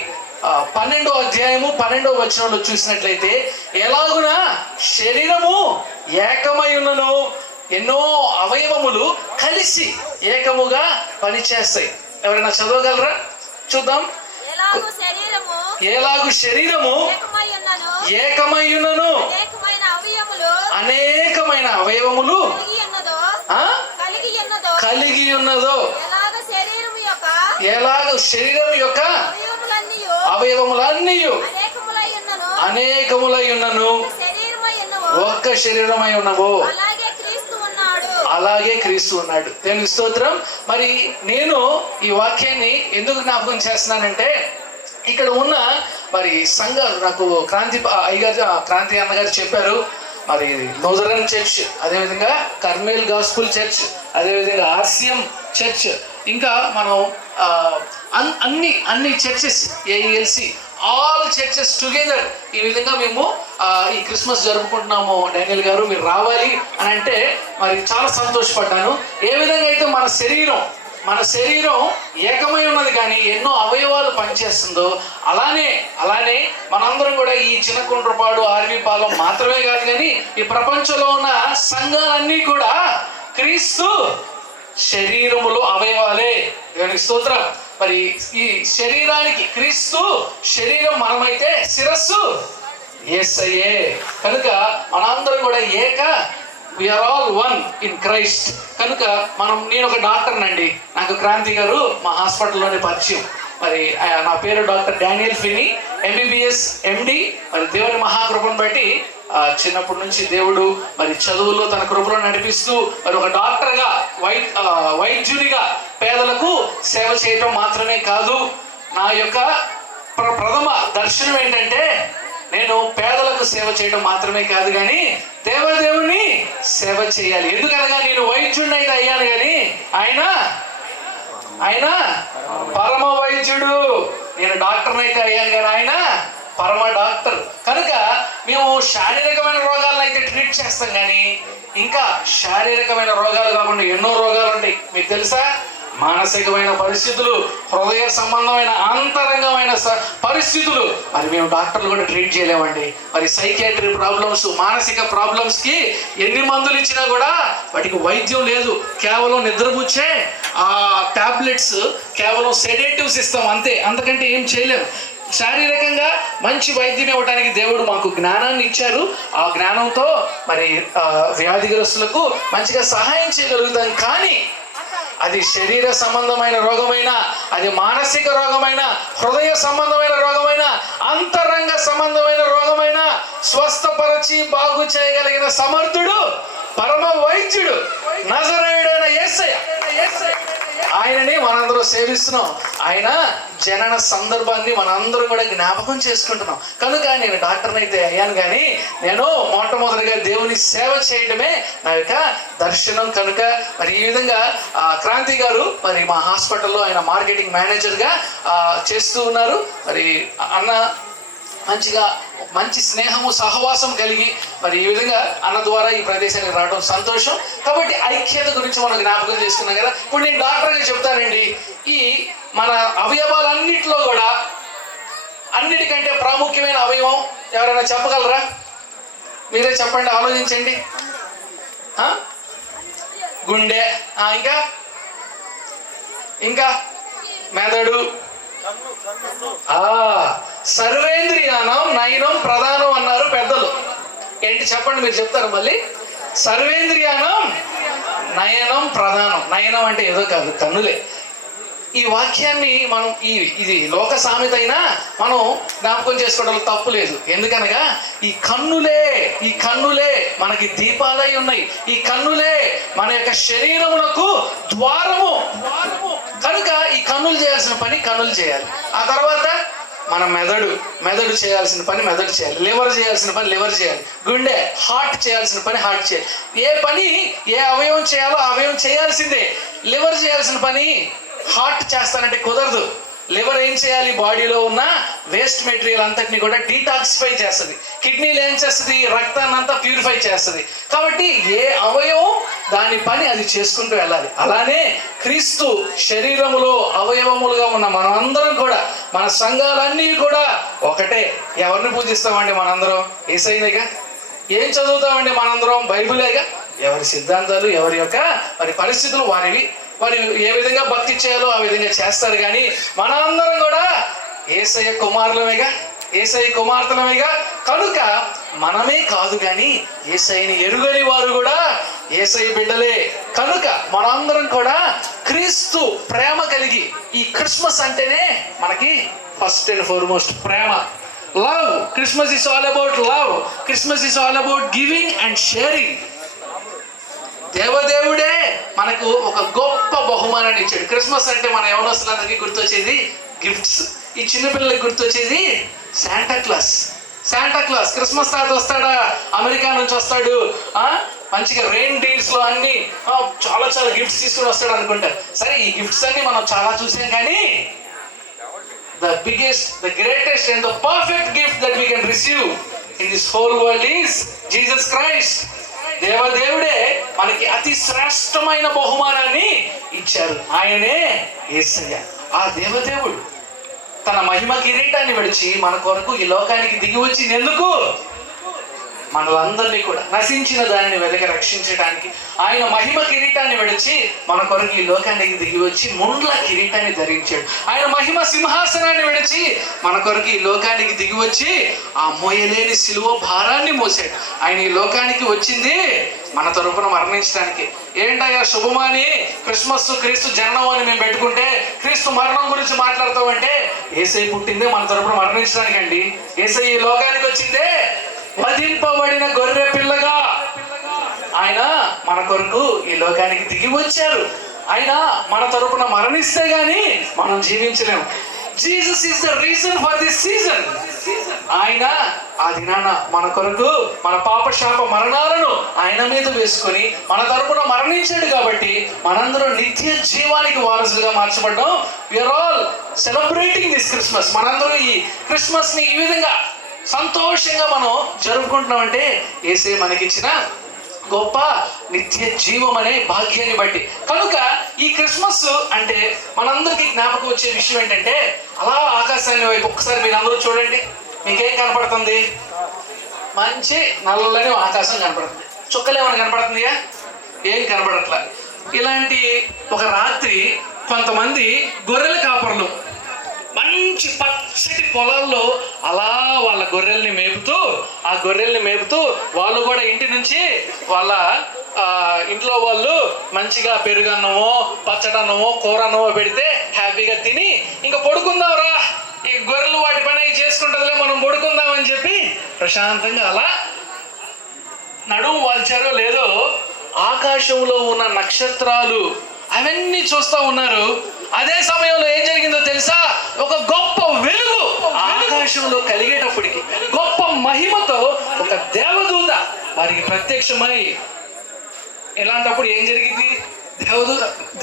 12వ అధ్యాయము 12వ వచనంలో చూసినట్లయితే, ఎలాగున శరీరము ఏకమై ఉన్నను ఎన్నో అవయవములు కలిసి ఏకముగా పనిచేస్తాయి. ఎవరైనా చదవగలరా? చూద్దాం. ఎలాగు శరీరము ఏకమై ఉన్నను అనేకమైన అవయవములు కలిగి ఉన్నదో, ఎలాగ శరీరం యొక్క అవయవములన్నీ అనేకములై ఉన్నను ఒక్క శరీరమై ఉన్నవో అలాగే క్రీస్తు ఉన్నాడు. దేవునికి స్తోత్రం. మరి నేను ఈ వాక్యాన్ని ఎందుకు జ్ఞాపకం చేస్తున్నానంటే, ఇక్కడ ఉన్న మరి సంఘాలు నాకు క్రాంతి అన్నగారు చెప్పారు. మరి లూథరన్ చర్చ్, అదేవిధంగా కర్మేల్ గాస్పుల్ చర్చ్, అదేవిధంగా ఆర్సిఎం చర్చ్, ఇంకా మనం అన్ని churches, AELC, all churches together ఈ విధంగా మేము ఈ క్రిస్మస్ జరుపుకుంటున్నాము. డానియల్ గారు మీరు రావాలి అని అంటే మరి చాలా సంతోషపడ్డాను. ఏ విధంగా అయితే మన శరీరం ఏకమై ఉన్నది కానీ ఎన్నో అవయవాలు పనిచేస్తుందో, అలానే మనందరం కూడా ఈ చిన్నకుండ్రపాడు, ఆర్వీపాలెం మాత్రమే కాదు కానీ ఈ ప్రపంచంలో ఉన్న సంఘాలన్నీ కూడా క్రీస్తు శరీరములో అవయవాలే. దేవునికి స్తోత్రం. మరి ఈ శరీరానికి క్రీస్తు శరీరం మనమైతే శిరస్సు యేసయ్యే. కనుక మనందరం కూడా we are all one in Christ. కనుక నేను ఒక డాక్టర్ నండి. నాకు క్రాంతి గారు మా హాస్పిటల్లోనే పరిచయం. మరి నా పేరు doctor Daniel Finney, MBBS MD. మరి దేవుని మహాకృపను బట్టి చిన్నప్పటి నుంచి దేవుడు మరి చదువులో తన కృపలో నడిపిస్తూ మరి ఒక డాక్టర్గా, వైద్యునిగా పేదలకు సేవ చేయటం మాత్రమే కాదు, నా యొక్క ప్రథమ దర్శనం ఏంటంటే నేను పేదలకు సేవ చేయడం మాత్రమే కాదు కానీ దేవదేవుని సేవ చేయాలి. ఎందుకనగా నేను వైద్యుడిని అయితే అయ్యాను కానీ ఆయన పరమ వైద్యుడు. నేను డాక్టర్ని అయితే అయ్యాను కానీ ఆయన పరమ డాక్టర్. కనుక మేము శారీరకమైన రోగాలను అయితే ట్రీట్ చేస్తాం కానీ ఇంకా శారీరకమైన రోగాలు కాకుండా ఎన్నో రోగాలు ఉంటాయి. మీకు తెలుసా? మానసికమైన పరిస్థితులు, హృదయ సంబంధమైన అంతరంగమైన పరిస్థితులు మరి మేము డాక్టర్లు కూడా ట్రీట్ చేయలేమండి. మరి సైకియాట్రీ ప్రాబ్లమ్స్, మానసిక ప్రాబ్లమ్స్కి ఎన్ని మందులు ఇచ్చినా కూడా వాటికి వైద్యం లేదు. కేవలం నిద్రపుచ్చే టాబ్లెట్స్, కేవలం సెడేటివ్స్ ఇస్తాం అంతే, అంతకంటే ఏం చేయలేము. శారీరకంగా మంచి వైద్యం ఇవ్వడానికి దేవుడు మాకు జ్ఞానాన్ని ఇచ్చారు. ఆ జ్ఞానంతో మరి వ్యాధిగ్రస్తులకు మంచిగా సహాయం చేయగలుగుతాం. కానీ అది శరీర సంబంధమైన రోగమైన, అది మానసిక రోగమైన, హృదయ సంబంధమైన రోగమైన, అంతరంగ సంబంధమైన రోగమైన స్వస్థపరచి బాగు చేయగలిగిన సమర్థుడు పరమ వైద్యుడు నజరేయుడైన యేసయ్య. ఆయనని మనందరూ సేవిస్తున్నాం. ఆయన జనన సందర్భాన్ని మనందరం కూడా జ్ఞాపకం చేసుకుంటున్నాం. కనుక నేను డాక్టర్ని అయితే అయ్యాను కానీ నేను మొట్టమొదటిగా దేవుని సేవ చేయడమే నా యొక్క దర్శనం. కనుక మరి ఈ విధంగా క్రాంతి గారు మరి మా హాస్పిటల్లో ఆయన మార్కెటింగ్ మేనేజర్గా చేస్తూ ఉన్నారు. మరి అన్న మంచిగా మంచి స్నేహము, సహవాసం కలిగి మరి ఈ విధంగా అన్న ద్వారా ఈ ప్రదేశానికి రావడం సంతోషం. కాబట్టి ఐక్యత గురించి మనం జ్ఞాపకం చేసుకున్నాం కదా. ఇప్పుడు నేను డాక్టర్గా చెప్తానండి, ఈ మన అవయవాలన్నిటిలో కూడా అన్నిటికంటే ప్రాముఖ్యమైన అవయవం ఎవరైనా చెప్పగలరా? మీరే చెప్పండి, ఆలోచించండి. గుండె, ఇంకా మెదడు, సర్వేంద్రియానం నయనం ప్రధానం అన్నారు పెద్దలు. ఏంటి చెప్పండి, మీరు చెప్తారు మళ్ళీ. సర్వేంద్రియానం నయనం ప్రధానం. నయనం అంటే ఏదో కాదు, కన్నులే. ఈ వాక్యాన్ని మనం ఇది లోక సామెత అయినా మనం జ్ఞాపకం చేసుకోవడం తప్పు లేదు. ఎందుకనగా ఈ కన్నులే మనకి దీపాలై ఉన్నాయి. ఈ కన్నులే మన యొక్క శరీరమునకు ద్వారము. కనుక ఈ కన్నులు చేయాల్సిన పని కన్నులు చేయాలి. ఆ తర్వాత మన మెదడు చేయాల్సిన పని మెదడు చేయాలి. లివర్ చేయాల్సిన పని లివర్ చేయాలి. గుండె హార్ట్ చేయాల్సిన పని హార్ట్ చేయాలి. ఏ అవయవం చేయాలో అవయవం చేయాల్సిందే. లివర్ చేయాల్సిన పని హార్ట్ చేస్తానంటే కుదరదు. లివర్ ఏం చేయాలి? బాడీలో ఉన్న వేస్ట్ మెటీరియల్ అంతటిని కూడా డీటాక్సిఫై చేస్తుంది. కిడ్నీలు ఏం చేస్తుంది? రక్తాన్ని అంతా ప్యూరిఫై చేస్తుంది. కాబట్టి ఏ అవయవం దాని పని అది చేసుకుంటూ వెళ్ళాలి. అలానే క్రీస్తు శరీరములో అవయవములుగా ఉన్న మనమందరం కూడా, మన సంఘాలన్నీ కూడా ఒకటే. ఎవరిని పూజిస్తామండి మనందరం? యేసయ్యనేగా. ఏం చదువుతామండి మనందరం? బైబిలేగా. ఎవరి సిద్ధాంతాలు, ఎవరి యొక్క మరి పరిస్థితులు వారు ఏ విధంగా భక్తి చేయాలో ఆ విధంగా చేస్తారు. కానీ మనందరం కూడా యేసయ్య కుమార్తెలమేగా. కనుక మనమే కాదు కానీ యేసయ్యని ఎరుగని వారు కూడా యేసయ్య బిడ్డలే. కనుక మనందరం కూడా క్రీస్తు ప్రేమ కలిగి, ఈ క్రిస్మస్ అంటేనే మనకి ఫస్ట్ అండ్ ఫార్మోస్ట్ ప్రేమ. Love. Christmas is all about love. Christmas is all about giving and sharing. దేవదేవుడే మనకు ఒక గొప్ప బహుమానాన్ని ఇచ్చాడు. క్రిస్మస్ అంటే మన యవనస్తులందరికీ గుర్తొచ్చేది గిఫ్ట్స్. ఈ చిన్నపిల్లలకి గుర్తొచ్చేది శాంటా క్లాస్. క్రిస్మస్ తాత వస్తాడా? అమెరికా నుంచి వస్తాడు. మంచిగా రెయిన్ డీల్స్ లో అన్ని చాలా గిఫ్ట్స్ తీసుకుని వస్తాడు అనుకుంటారు. సరే, ఈ గిఫ్ట్స్ అన్ని మనం చాలా చూసాం. కానీ the greatest and the perfect gift that we can receive in this whole world is Jesus Christ. దేవదేవుడే మనకి అతి శ్రేష్టమైన బహుమానాన్ని ఇచ్చారు. ఆయనే యేసయ్య. ఆ దేవదేవుడు తన మహిమ కిరీటాన్ని విడిచి మన కొరకు ఈ లోకానికి దిగి వచ్చింది. ఎందుకు? మనలందరినీ కూడా నశించిన దానిని వెలకి రక్షించడానికి ఆయన మహిమ కిరీటాన్ని విడిచి మన కొరకు ఈ లోకానికి దిగి వచ్చి ముండ్ల కిరీటాన్ని ధరించాడు. ఆయన మహిమ సింహాసనాన్ని విడిచి మన కొరకు ఈ లోకానికి దిగి వచ్చి ఆ మోయలేని సిలువ భారాన్ని మోసాడు. ఆయన ఈ లోకానికి వచ్చింది మన తరపున మరణించడానికి. ఏంటయ్యా శుభమాని, క్రిస్మస్ క్రీస్తు జననం అని మేము పెట్టుకుంటే క్రీస్తు మరణం గురించి మాట్లాడతామంటే, యేసయ్య పుట్టిందే మన తరపున మరణించడానికి అండి. యేసయ్య ఈ లోకానికి వచ్చిందే వధింపబడిన గొర్రె పిల్లగా ఆయన మన కొరకు ఈ లోకానికి దిగి వచ్చారు. ఆయన మన తరపున మరణిస్తే గాని మనం జీవించలేము. Jesus is the reason for this season. ఆయన ఆ దినాన మన కొరకు మన పాపశాప మరణాలను ఆయన మీద వేసుకొని మన తరపున మరణించాడు. కాబట్టి మనందరం నిత్య జీవానికి వారసులుగా మార్చబడ్డాం. We are all celebrating this Christmas. మనందరం ఈ క్రిస్మస్ ని ఈ విధంగా సంతోషంగా మనం జరుపుకుంటున్నామంటే యేసే మనకిచ్చిన గొప్ప నిత్య జీవం అనే భాగ్యాన్ని బట్టి. కనుక ఈ క్రిస్మస్ అంటే మనందరికీ జ్ఞాపకం వచ్చే విషయం ఏంటంటే, అలా ఆకాశాన్ని వైపు ఒక్కసారి మీరు అందరూ చూడండి. మీకేం కనపడుతుంది? మంచి నల్లని ఆకాశం కనపడుతుంది. చుక్కలు ఏమైనా కనపడుతుందిగా? ఏం కనపడట్లా. ఇలాంటి ఒక రాత్రి కొంతమంది గొర్రెల కాపర్లు మంచి పచ్చటి పొలాల్లో అలా వాళ్ళ గొర్రెల్ని మేపుతూ వాళ్ళు కూడా ఇంటి నుంచి వాళ్ళ ఇంట్లో వాళ్ళు మంచిగా పెరుగన్నమో పచ్చడన్నమో కూరన్నమో పెడితే హ్యాపీగా తిని ఇంకా పడుకుందాంరా, ఈ గొర్రెలు వాటి పని చేసుకుంటుందిలే, మనం పడుకుందామని చెప్పి ప్రశాంతంగా అలా నడుము వాల్చారో లేదో ఆకాశంలో ఉన్న నక్షత్రాలు అవన్నీ చూస్తూ ఉన్నారు. అదే సమయంలో ఏం జరిగిందో తెలుసా? ఒక గొప్ప వెలుగు ఆకాశంలో కలిగేటప్పటికి గొప్ప మహిమతో ఒక దేవదూత వారికి ప్రత్యక్షమై, ఇలాంటప్పుడు ఏం జరిగింది?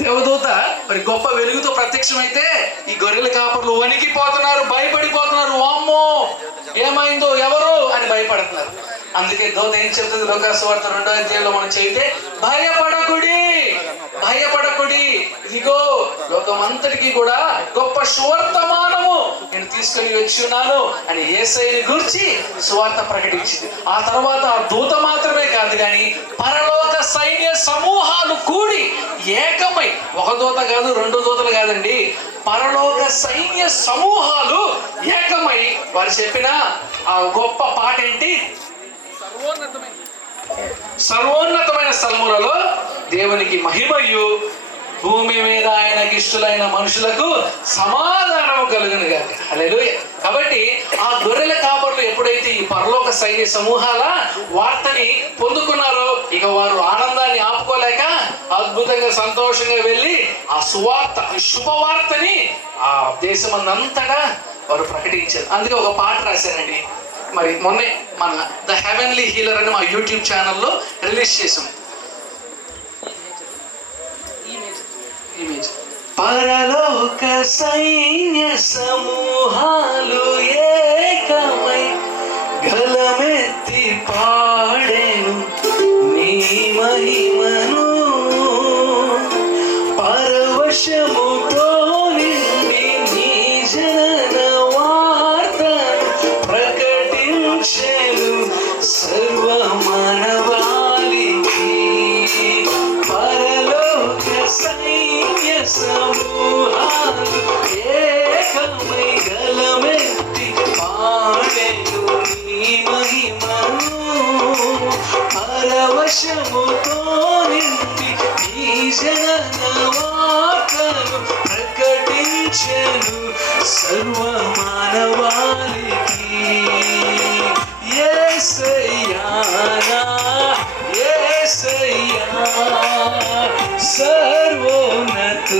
దేవదూత మరి గొప్ప వెలుగుతో ప్రత్యక్షమైతే ఈ గొర్రెల కాపర్లు వణికిపోతున్నారు, భయపడిపోతున్నారు. వామ్మో ఏమైందో, ఎవరు అని భయపడుతున్నారు. అందుకే దూత ఏం చెప్తుంది? లోకాసు వార్త 2వ అధ్యాయంలో మనం చదివితే, భయపడకుడి, ఇదిగో లోకమంతటికి కూడా గొప్ప సువర్తమానము నేను తీసుకొని వచ్చి ఉన్నాను అని యేసయ్యని గురించి సువార్త ప్రకటించింది. ఆ తర్వాత ఆ దూత మాత్రమే కాదు కానీ పరలోక సైన్య సమూహాలు కూడి ఏకమై, ఒక దూత కాదు, 2 దూతలు కాదండి, పరలోక సైన్య సమూహాలు ఏకమై వారు చెప్పిన ఆ గొప్ప పాట ఏంటి? సర్వోన్నతమైన స్థలములలో దేవునికి మహిమయు, భూమి మీద ఆయనకి ఇష్టలైన మనుషులకు సమాధానం కలుగును గాక. హల్లెలూయా. కాబట్టి ఆ గొర్రెల కాపరులు ఎప్పుడైతే ఈ పరలోక సైన్య సమూహాల వార్తని పొందుకున్నారో ఇక వారు ఆనందాన్ని ఆపుకోలేక అద్భుతంగా సంతోషంగా వెళ్ళి ఆ సువార్త, ఈ శుభవార్తని ఆ దేశమందంతటా వారు ప్రకటించారు. అందుకే ఒక పాట రాశారండి. మరి మొన్నే మన ద హెవెన్లీ హీలర్ అని మా యూట్యూబ్ ఛానల్లో రిలీజ్ చేసాం. పరలోక సైన్య సమూహాలు ఏకమై గలమెత్తి పాడెను నీ మహిమను, పరవశముతో నిండి నీ జనన వార్తను ప్రకటించెను సర్వ మానవాళికి. పరలోక సైన్య సమూహాలు ఏకమై గలమెత్తి పాడెను నీ మహిమను, పరవశముతో నిండి నీ జనన వార్తను ప్రకటించెను సర్వ మానవాళికి. యేసయ్యా నా యేసయ్యా, సర్వోన్నతునికి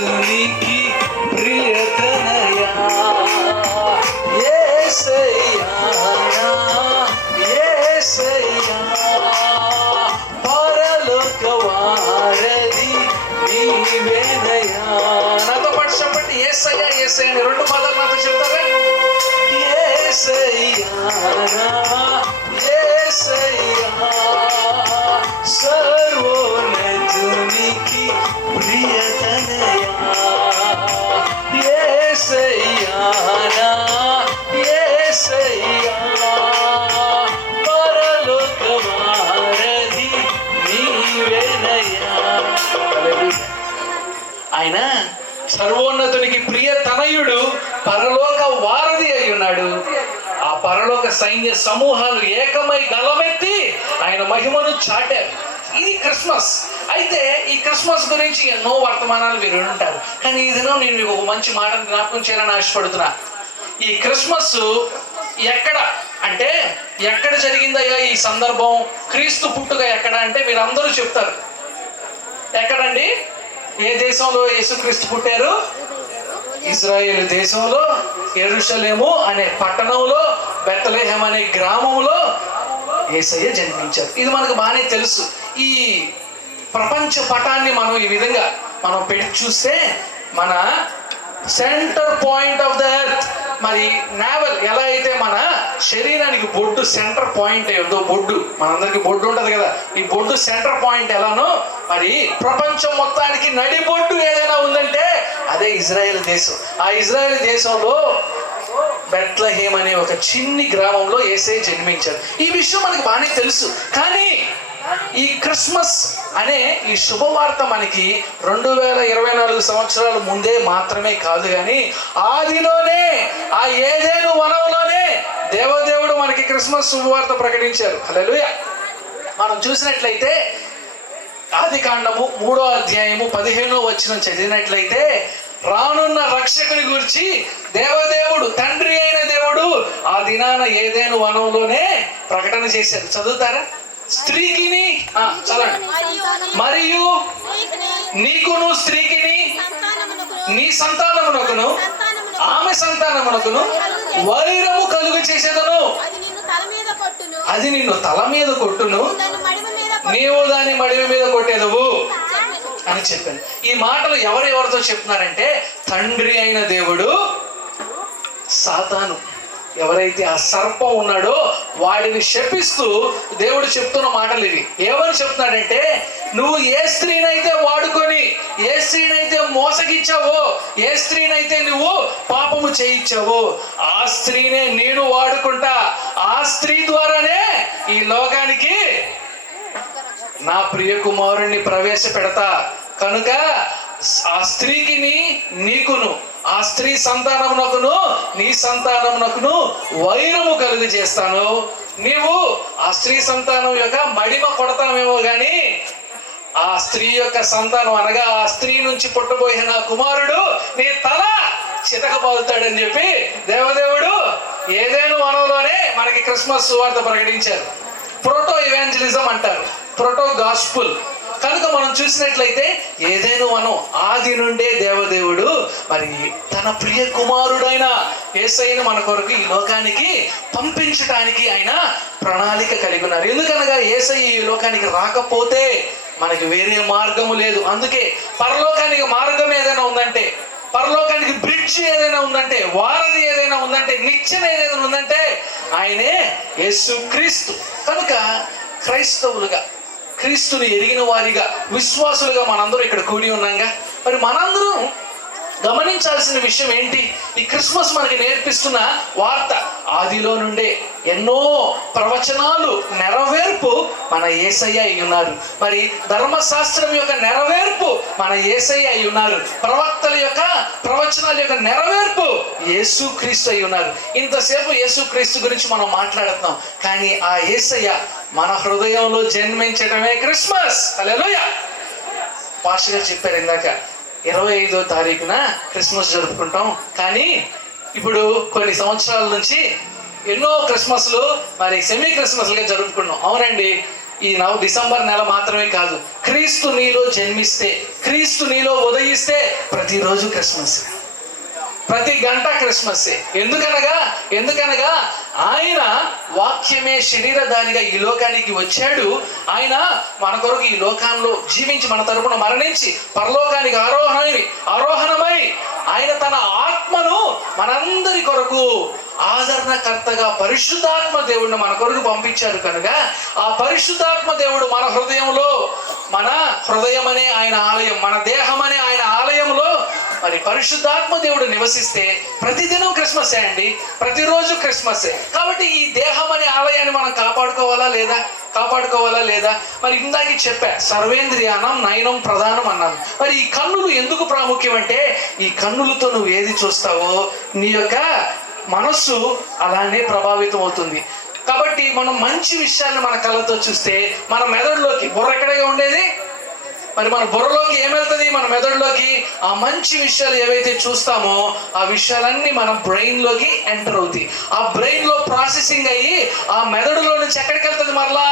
ప్రియతనయా. యేసయ్యా నా యేసయ్యా, పరలోక వారధి నీవేనయా. నాతో పాటు చెప్పండి, యేసయ్యా యేసయ్యా అని 2 పదాలు నాతో చెప్తారా? యేసయ్యా నా యేసయ్యా, సర్వోన్నతునికి ప్రియతనయా. యేసయ్యా నా యేసయ్యా, పరలోక వారధి నీవేనయా. ఆయన సర్వోన్నతునికి ప్రియ తనయుడు, పరలోక వారధి అయి ఉన్నాడు. ఆ పరలోక సైన్య సమూహాలు ఏకమై గలమెత్తి ఆయన మహిమను చాటారు. ఇది క్రిస్మస్. అయితే ఈ క్రిస్మస్ గురించి ఎన్నో వర్తమానాలు మీరు ఉంటారు, కానీ ఈ దినం నేను మీకు ఒక మంచి మాటను జ్ఞాపకం చేయాలని ఆశపడుతున్నా. ఈ క్రిస్మస్ ఎక్కడ అంటే, ఎక్కడ జరిగిందయ్యా ఈ సందర్భం? క్రీస్తు పుట్టుక ఎక్కడ అంటే మీరు అందరూ చెప్తారు. ఎక్కడండి? ఏ దేశంలో యేసుక్రీస్తు పుట్టారు? ఇజ్రాయేల్ దేశంలో యెరూషలేము అనే పట్టణంలో, బెత్లెహేం అనే గ్రామంలో యేసయ్య జన్మించారు. ఇది మనకు బాగానే తెలుసు. ఈ ప్రపంచ పటాన్ని మనం ఈ విధంగా మనం పెట్టి చూస్తే మన centre point of the earth, మరి నావెల్ ఎలా అయితే మన శరీరానికి బొడ్డు సెంటర్ పాయింట్ అయ్యిందో, బొడ్డు మనందరికి బొడ్డు ఉంటుంది కదా, ఈ బొడ్డు సెంటర్ పాయింట్ ఎలానో మరి ప్రపంచం మొత్తానికి నడి బొడ్డు ఏదైనా ఉందంటే అదే ఇజ్రాయెల్ దేశం. ఆ ఇజ్రాయెల్ దేశంలో బెత్లెహేం అనే ఒక చిన్ని గ్రామంలో యేసయ్య జన్మించారు. ఈ విషయం మనకి బాగానే తెలుసు. కానీ ఈ క్రిస్మస్ అనే ఈ శుభవార్త మనకి 2024 సంవత్సరాల ముందే మాత్రమే కాదు, కానీ ఆదిలోనే ఆ ఏదెను వనంలోనే దేవదేవుడు మనకి క్రిస్మస్ శుభవార్త ప్రకటించారు. హల్లెలూయా. మనం చూసినట్లయితే ఆదికాండము 3వ అధ్యాయము 15వ వచనం చదివినట్లయితే రానున్న రక్షకుని గురించి దేవదేవుడు, తండ్రి అయిన దేవుడు ఆ దినాన ఏదెను వనంలోనే ప్రకటన చేశారు. చదువుతారా? స్త్రీకిని చదవండి. మరియు నీకును స్త్రీకిని నీ సంతానమునకును ఆమె సంతానమునకును వైరము కలుగు చేసేదను, అది నిన్ను తల మీద కొట్టును, నీవు దాని మడిమ మీద కొట్టేదవు అని చెప్పాను. ఈ మాటలు ఎవరెవరితో చెప్తున్నారంటే తండ్రి అయిన దేవుడు, సాతాను ఎవరైతే ఆ సర్పం ఉన్నాడో వాడిని శపిస్తూ దేవుడు చెప్తున్న మాటలు ఇవి. ఏమని చెప్తున్నాడంటే, నువ్వు ఏ స్త్రీనైతే వాడుకొని, ఏ స్త్రీనైతే మోసగిచ్చావో, ఏ స్త్రీనైతే నువ్వు పాపము చేయించావో ఆ స్త్రీనే నేను వాడుకుంటా, ఆ స్త్రీ ద్వారానే ఈ లోకానికి నా ప్రియ కుమారుణ్ణి ప్రవేశపెడతా. కనుక ఆ స్త్రీకి నీకును, ఆ స్త్రీ సంతానమునకును నీ సంతానమునకును వైరము కలుగు చేస్తాను. నీవు ఆ స్త్రీ సంతానం యొక్క మడిమ కొడతామేమో గాని ఆ స్త్రీ యొక్క సంతానం అనగా ఆ స్త్రీ నుంచి పుట్టబోయే నా కుమారుడు నీ తల చితకబాదుతాడని చెప్పి దేవదేవుడు ఏదైనా వనంలోనే మనకి క్రిస్మస్ సువార్త ప్రకటించారు. ప్రోటో ఇవాంజలిజం అంటారు, ప్రోటో గాస్పుల్. కనుక మనం చూసినట్లయితే ఏదైనా వనం ఆది నుండే దేవదేవుడు మరి తన ప్రియ కుమారుడైన యేసయ్యను మన కొరకు ఈ లోకానికి పంపించడానికి ఆయన ప్రణాళిక కలిగి ఉన్నారు. ఎందుకనగా యేసయ్య ఈ లోకానికి రాకపోతే మనకి వేరే మార్గము లేదు. అందుకే పరలోకానికి మార్గం ఏదైనా ఉందంటే, పరలోకానికి బ్రిడ్జ్ ఏదైనా ఉందంటే, వారధి ఏదైనా ఉందంటే, నిచ్చెన ఏదైనా ఉందంటే ఆయనే యేసుక్రీస్తు. కనుక క్రైస్తవులుగా, క్రీస్తుని ఎరిగిన వారిగా, విశ్వాసులుగా మనందరూ ఇక్కడ కూడి ఉన్నాగా, మరి మనందరం గమనించాల్సిన విషయం ఏంటి? ఈ క్రిస్మస్ మనకి నేర్పిస్తున్న వార్త ఆదిలో నుండే ఎన్నో ప్రవచనాలు నెరవేర్పు మన యేసయ్య అయి ఉన్నారు. మరి ధర్మశాస్త్రం యొక్క నెరవేర్పు మన యేసయ్య అయి ఉన్నారు. ప్రవక్తల యొక్క ప్రవచనాల యొక్క నెరవేర్పు యేసుక్రీస్తు అయి ఉన్నారు. ఇంతసేపు యేసుక్రీస్తు గురించి మనం మాట్లాడుతున్నాం, కానీ ఆ యేసయ్య మన హృదయంలో జన్మించడమే క్రిస్మస్. హల్లెలూయా. పాస్టర్ గారు చెప్పారు ఇందాక 25వ తారీఖున క్రిస్మస్ జరుపుకుంటాం, కానీ ఇప్పుడు కొన్ని సంవత్సరాల నుంచి ఎన్నో క్రిస్మస్లు మరి సెమీ క్రిస్మస్లుగా జరుపుకున్నాం. అవునండి, ఈ డిసెంబర్ నెల మాత్రమే కాదు, క్రీస్తు నీలో జన్మిస్తే, క్రీస్తు నీలో ఉదయిస్తే ప్రతిరోజు క్రిస్మస్, ప్రతి గంట క్రిస్మస్. ఎందుకనగా ఆయన వాక్యమే శరీరధారిగా ఈ లోకానికి వచ్చాడు. ఆయన మన కొరకు ఈ లోకంలో జీవించి మన తరపున మరణించి పరలోకానికి ఆరోహణమై ఆయన తన ఆత్మను మనందరి కొరకు ఆదరణకర్తగా పరిశుద్ధాత్మ దేవుడిని మన కొరకు పంపించారు. కనుక ఆ పరిశుద్ధాత్మ దేవుడు మన హృదయంలో, మన హృదయం అనే ఆయన ఆలయం, మన దేహం అనే ఆయన ఆలయంలో మరి పరిశుద్ధాత్మ దేవుడు నివసిస్తే ప్రతిదినం క్రిస్మసే అండి, ప్రతిరోజు క్రిస్మసే. కాబట్టి ఈ దేహం అనే ఆలయాన్ని మనం కాపాడుకోవాలా లేదా? మరి ఇందాక చెప్పా, సర్వేంద్రియానం నయనం ప్రధానం అన్నాను. మరి ఈ కన్నులు ఎందుకు ప్రాముఖ్యం అంటే, ఈ కన్నులతో నువ్వు ఏది చూస్తావో నీ యొక్క మనస్సు అలానే ప్రభావితం అవుతుంది. కాబట్టి మనం మంచి విషయాన్ని మన కళ్ళతో చూస్తే మన మెదడులోకి, బుర్ర ఎక్కడే ఉండేది, మరి మన బుర్రలోకి ఏమెళ్తుంది, మన మెదడులోకి ఆ మంచి విషయాలు ఏవైతే చూస్తామో ఆ విషయాలన్నీ మన బ్రెయిన్లోకి ఎంటర్ అవుతాయి. ఆ బ్రెయిన్లో ప్రాసెసింగ్ అయ్యి ఆ మెదడులో నుంచి ఎక్కడికి వెళ్తుంది, మరలా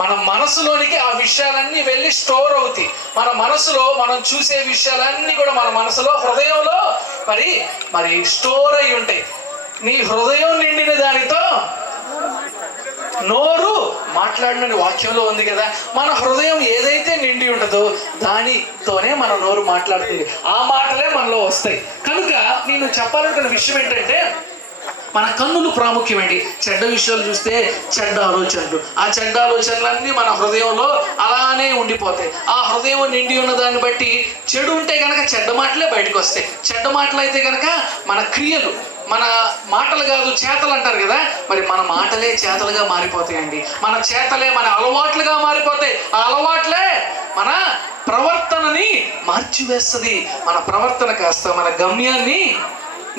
మన మనసులోనికి ఆ విషయాలన్నీ వెళ్ళి స్టోర్ అవుతాయి. మన మనసులో మనం చూసే విషయాలన్నీ కూడా మన మనసులో, హృదయంలో మరి స్టోర్ అయి ఉంటాయి. నీ హృదయం నిండిన దానితో నోరు మాట్లాడిన వాక్యంలో ఉంది కదా. మన హృదయం ఏదైతే నిండి ఉంటుందో దానితోనే మన నోరు మాట్లాడుతుంది, ఆ మాటలే మనలో వస్తాయి. కనుక నేను చెప్పాలనుకున్న విషయం ఏంటంటే, మన కన్నులు ప్రాముఖ్యమండి. చెడ్డ విషయాలు చూస్తే చెడ్డ ఆలోచనలు, ఆ చెడ్డ ఆలోచనలన్నీ మన హృదయంలో అలానే ఉండిపోతాయి. ఆ హృదయం నిండి ఉన్న దాన్ని బట్టి చెడు ఉంటే కనుక చెడ్డ మాటలే బయటకు వస్తాయి. చెడ్డ మాటలు అయితే కనుక మన క్రియలు, మన మాటలు కాదు చేతలు అంటారు కదా, మరి మన మాటలే చేతలుగా మారిపోతాయండి. మన చేతలే మన అలవాట్లుగా మారిపోతాయి. ఆ అలవాట్లే మన ప్రవర్తనని మార్చివేస్తుంది. మన ప్రవర్తన కాస్త మన గమ్యాన్ని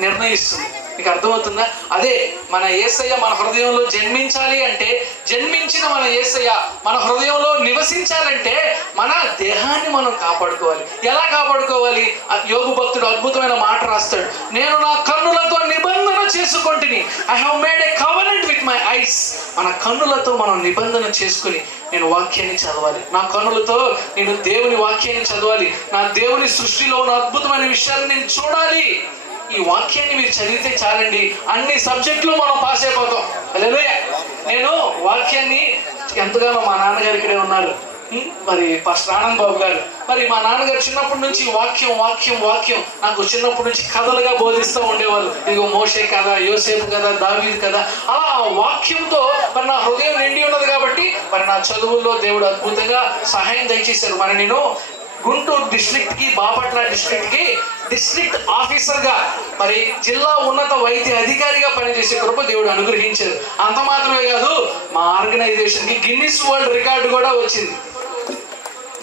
నిర్ణయిస్తుంది. మీకు అర్థమవుతుందా? అదే మన యేసయ్య మన హృదయంలో జన్మించాలి అంటే, జన్మించిన మన యేసయ్య మన హృదయంలో నివసించాలంటే మన దేహాన్ని మనం కాపాడుకోవాలి. ఎలా కాపాడుకోవాలి? యోబు భక్తుడు అద్భుతమైన మాట రాస్తాడు, నేను నా కన్నులతో నిబంధన చేసుకుంటుని, I have made a covenant with my eyes. మన కన్నులతో మనం నిబంధన చేసుకుని నేను వాక్యాన్ని చదవాలి. నా కన్నులతో నేను దేవుని వాక్యాన్ని చదవాలి. నా దేవుని సృష్టిలో ఉన్న అద్భుతమైన విషయాలను నేను చూడాలి. ఈ వాక్యాన్ని మీరు చదివితే చాలండి, అన్ని సబ్జెక్టులు మనం పాస్ అయిపోతాం. హల్లెలూయా. నేను వాక్యాన్ని ఎంతగానో, మా నాన్నగారు ఇక్కడే ఉన్నారు, మరి పాస్టర్ ఆనంద్ బాబు గారు, మరి మా నాన్నగారు చిన్నప్పటి నుంచి వాక్యం నాకు చిన్నప్పటి నుంచి కథలుగా బోధిస్తూ ఉండేవాళ్ళు. ఇదిగో మోషే కథ, యోసేపు కథ, దావీదు కథ, అలా ఆ వాక్యంతో మరి నా హృదయం నిండి ఉన్నది. కాబట్టి మరి నా చదువుల్లో దేవుడు అద్భుతంగా సహాయం దయచేశారు. మరి నేను గుంటూరు డిస్ట్రిక్ట్ కి, బాపట్ల డిస్ట్రిక్ట్ కి డిస్ట్రిక్ట్ ఆఫీసర్ గా, మరి జిల్లా ఉన్నత వైద్య అధికారిగా పనిచేసే కృప దేవుడు అనుగ్రహించారు. అంత మాత్రమే కాదు, మా ఆర్గనైజేషన్ కి గిన్నిస్ వరల్డ్ రికార్డు కూడా వచ్చింది.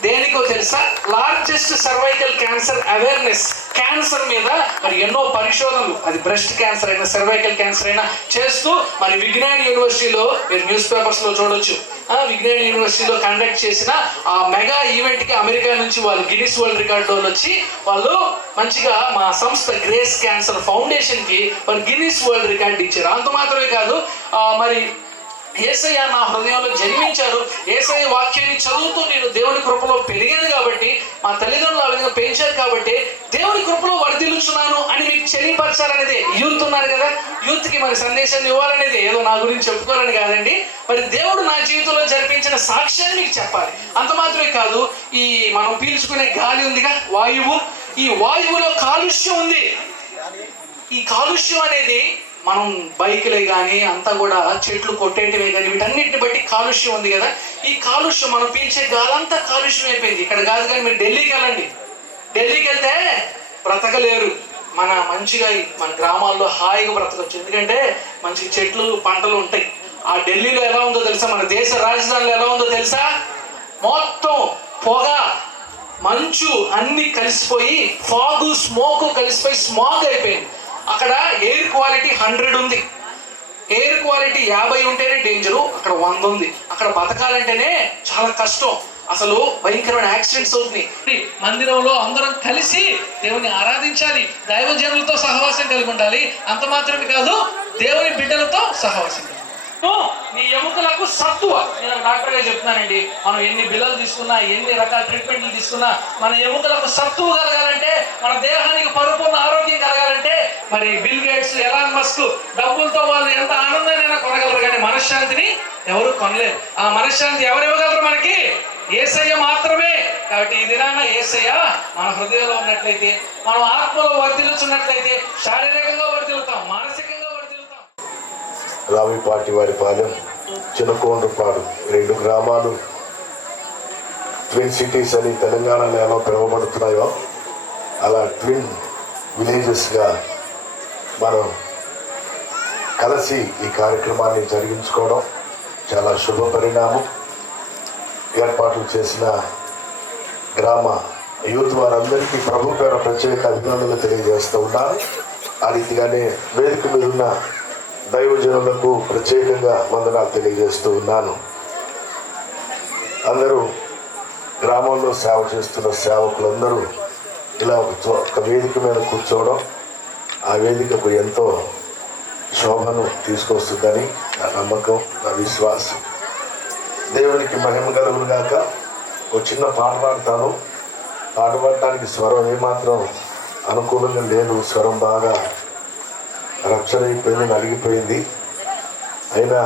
దేనికో తెలుసా? Largest cervical cancer awareness. Cancer మీద మరి ఎన్నో పరిశోధనలు, అది బ్రెస్ట్ క్యాన్సర్ అయినా సర్వైకల్ క్యాన్సర్ అయినా చేస్తూ మరి విజ్ఞాన్ యూనివర్సిటీలో మీరు న్యూస్ పేపర్స్ లో చూడొచ్చు, విజ్ఞాన యూనివర్సిటీలో కండక్ట్ చేసిన ఆ మెగా ఈవెంట్కి అమెరికా నుంచి వాళ్ళు గిన్నిస్ వరల్డ్ రికార్డులో వచ్చి వాళ్ళు మంచిగా మా సంస్థ గ్రేస్ క్యాన్సర్ ఫౌండేషన్కి వాళ్ళు గిన్నిస్ వరల్డ్ రికార్డు ఇచ్చారు. అంత మాత్రమే కాదు, మరి యేసయ్య నా హృదయంలో జన్మించారు. యేసయ్య వాక్యాన్ని చదువుతూ నేను దేవుని కృపలో పెరిగాను కాబట్టి, మా తల్లిదండ్రులు ఆ విధంగా పెంచారు కాబట్టి దేవుని కృపలో వర్ధిల్లుచున్నాను అని మీకు తెలియపరచాలనేది. యూత్ ఉన్నారు కదా, యూత్కి మరి సందేశాన్ని ఇవ్వాలనేది, ఏదో నా గురించి చెప్పుకోవాలని కాదండి. మరి దేవుడు నా జీవితంలో జరిపించిన సాక్ష్యాన్ని మీకు చెప్పాలి. అంత మాత్రమే కాదు, ఈ మనం పీల్చుకునే గాలి ఉందిగా, వాయువు, ఈ వాయువులో కాలుష్యం ఉంది. ఈ కాలుష్యం అనేది మనం బైకులే కానీ అంతా కూడా చెట్లు కొట్టేటివే కానీ వీటన్నిటిని బట్టి కాలుష్యం ఉంది కదా. ఈ కాలుష్యం మనం పీల్చే గాలంతా కాలుష్యం అయిపోయింది. ఇక్కడ కాదు కానీ మీరు ఢిల్లీకి వెళ్ళండి, ఢిల్లీకి వెళ్తే బ్రతకలేరు. మంచిగా మన గ్రామాల్లో హాయిగా బ్రతకచ్చు, ఎందుకంటే మంచి చెట్లు పంటలు ఉంటాయి. ఆ ఢిల్లీలో ఎలా ఉందో తెలుసా, మన దేశ రాజధానిలో ఎలా ఉందో తెలుసా, మొత్తం పొగ మంచు అన్ని కలిసిపోయి, ఫాగు స్మోక్ కలిసిపోయి స్మాగ్ అయిపోయింది. అక్కడ ఎయిర్ క్వాలిటీ 100 ఉంది, ఎయిర్ క్వాలిటీ 50 ఉంటేనే డేంజరు, అక్కడ 100 ఉంది. అక్కడ బతకాలంటేనే చాలా కష్టం, అసలు భయంకరమైన యాక్సిడెంట్స్ అవుతుంది. మందిరంలో అందరం కలిసి దేవుని ఆరాధించాలి, దైవజనులతో సహవాసం కలిగి ఉండాలి. అంత మాత్రమే కాదు, దేవుని బిడ్డలతో సహవాసం. నీ ఎముకలకు సత్తువ, నేను డాక్టర్ గా చెప్తున్నానండి, మనం ఎన్ని బిల్లలు తీసుకున్నా, ఎన్ని రకాల ట్రీట్మెంట్లు తీసుకున్నా, మన ఎముకలకు సత్తువ కలగాలంటే, మన దేహానికి పరిపూర్ణ ఆరోగ్యం కలగాలంటే, మరి బిల్ గేట్స్, ఎలాన్ మస్క్ డబ్బులతో వాళ్ళు ఎంత ఆనందాన్ని కొనగలరు, కానీ మనశ్శాంతిని ఎవరు కొనలేరు. ఆ మనశ్శాంతి ఎవరు ఇవ్వగలరు మనకి? యేసయ్య మాత్రమే. కాబట్టి ఈ దినాన యేసయ్య మన హృదయంలో ఉన్నట్లయితే, మనం ఆత్మలో వర్ధిల్లుచున్నట్లయితే, శారీరకంగా వర్ధిల్లుతాం, మానసికంగా వర్ధిల్లుతాం. రావిపాటి వారిపాలెం, చిన్నకోండ్రపాడు 2 గ్రామాలు ట్విన్ సిటీస్ అని తెలంగాణలో ఎలా పిలువబడుతున్నాయో అలా ట్విన్ విలేజెస్గా మనం కలిసి ఈ కార్యక్రమాన్ని జరిగించుకోవడం చాలా శుభ పరిణామం. ఏర్పాట్లు చేసిన గ్రామ యూత్ వారందరికీ ప్రభు పేర ప్రత్యేక అభినందనలు తెలియజేస్తూ ఉన్నాను. ఆ రీతిగానే వేదిక మీద ఉన్న దైవజనులకు ప్రత్యేకంగా వందనాలు తెలియజేస్తూ ఉన్నాను. అందరూ గ్రామంలో సేవ చేస్తున్న సేవకులందరూ ఇలా ఒక వేదిక మీద కూర్చోవడం ఆ వేదికకు ఎంతో శోభను తీసుకొస్తుందని నా నమ్మకం, నా విశ్వాసం. దేవునికి మహిమ కలుగును గాక. ఒక చిన్న పాట పాడతాను. పాట పాడటానికి స్వరం ఏమాత్రం అనుకూలంగా లేదు, స్వరం బాగా రప్చర్ అయిపోయింది, నలిగిపోయింది. అయినా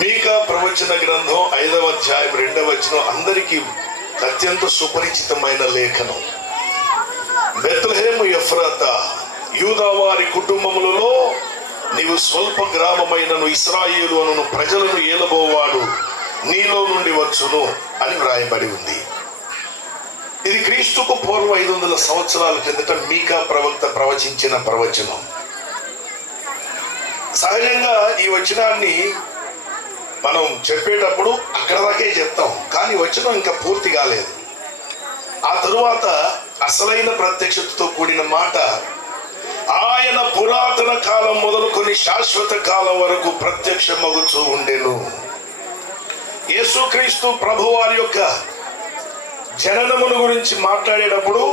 మీకా ప్రవచన గ్రంథం 5వ అధ్యాయం 2వ వచనం అందరికీ అత్యంత సుపరిచితమైన లేఖనం. బెత్లెహేము ఎఫ్రాతా, యూదా వారి కుటుంబములలో నీవు స్వల్ప గ్రామమైనను ఇశ్రాయేలు అను ప్రజలను ఏలబోవాడు నీలో నుండి వచ్చును అని వ్రాయబడి ఉంది. ఇది క్రీస్తుకు పూర్వం 500 సంవత్సరాల కిందట మీకా ప్రవక్త ప్రవచించిన ప్రవచనం. సహజంగా ఈ వచనాన్ని మనం చెప్పేటప్పుడు అక్కడ దాకే చెప్తాం, కానీ వచనం ఇంకా పూర్తి కాలేదు. ఆ తరువాత అసలైన ప్రత్యక్షతతో కూడిన మాట, ఆయన పురాతన కాలం మొదలుకొని శాశ్వత కాలం వరకు ప్రత్యక్షమగుచూ ఉండెను. యేసుక్రీస్తు ప్రభు వారి యొక్క జననమును గురించి మాట్లాడేటప్పుడు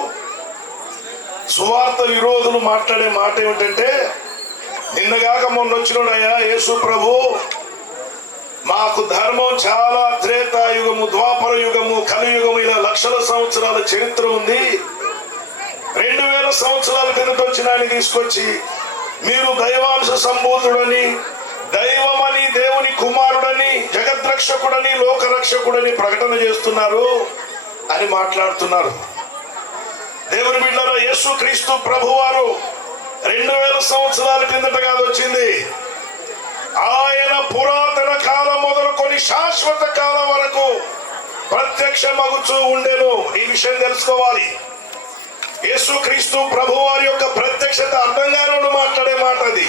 సువార్త విరోధులు మాట్లాడే మాట ఏమిటంటే, నిన్నగాక మొన్న వచ్చినోడయ్యా యేసు ప్రభు, మాకు ధర్మం చాలా త్రేతాయుగము, ద్వాపర యుగము, కలియుగము, ఇలా లక్షల సంవత్సరాల చరిత్ర ఉంది. 2000 సంవత్సరాల కిందట వచ్చిన ఆయన తీసుకొచ్చి మీరు దైవాంశ సంభూతుడని, దైవమని, దేవుని కుమారుడని, జగద్రక్షకుడని, లోకరక్షకుడని ప్రకటన చేస్తున్నారు అని మాట్లాడుతున్నారు. దేవుని బిడ్డలారా, యేసుక్రీస్తు ప్రభువారు 2000 సంవత్సరాల కిందట కాదు వచ్చింది. ఆయన పురాతన కాలం మొదలుకొని శాశ్వత కాలం వరకు ప్రత్యక్షమగుచూ ఉండెను. ఈ విషయం తెలుసుకోవాలి. యేసుక్రీస్తు ప్రభువారి యొక్క ప్రత్యక్షత అర్థంగా నుండి మాట్లాడే మాట అది.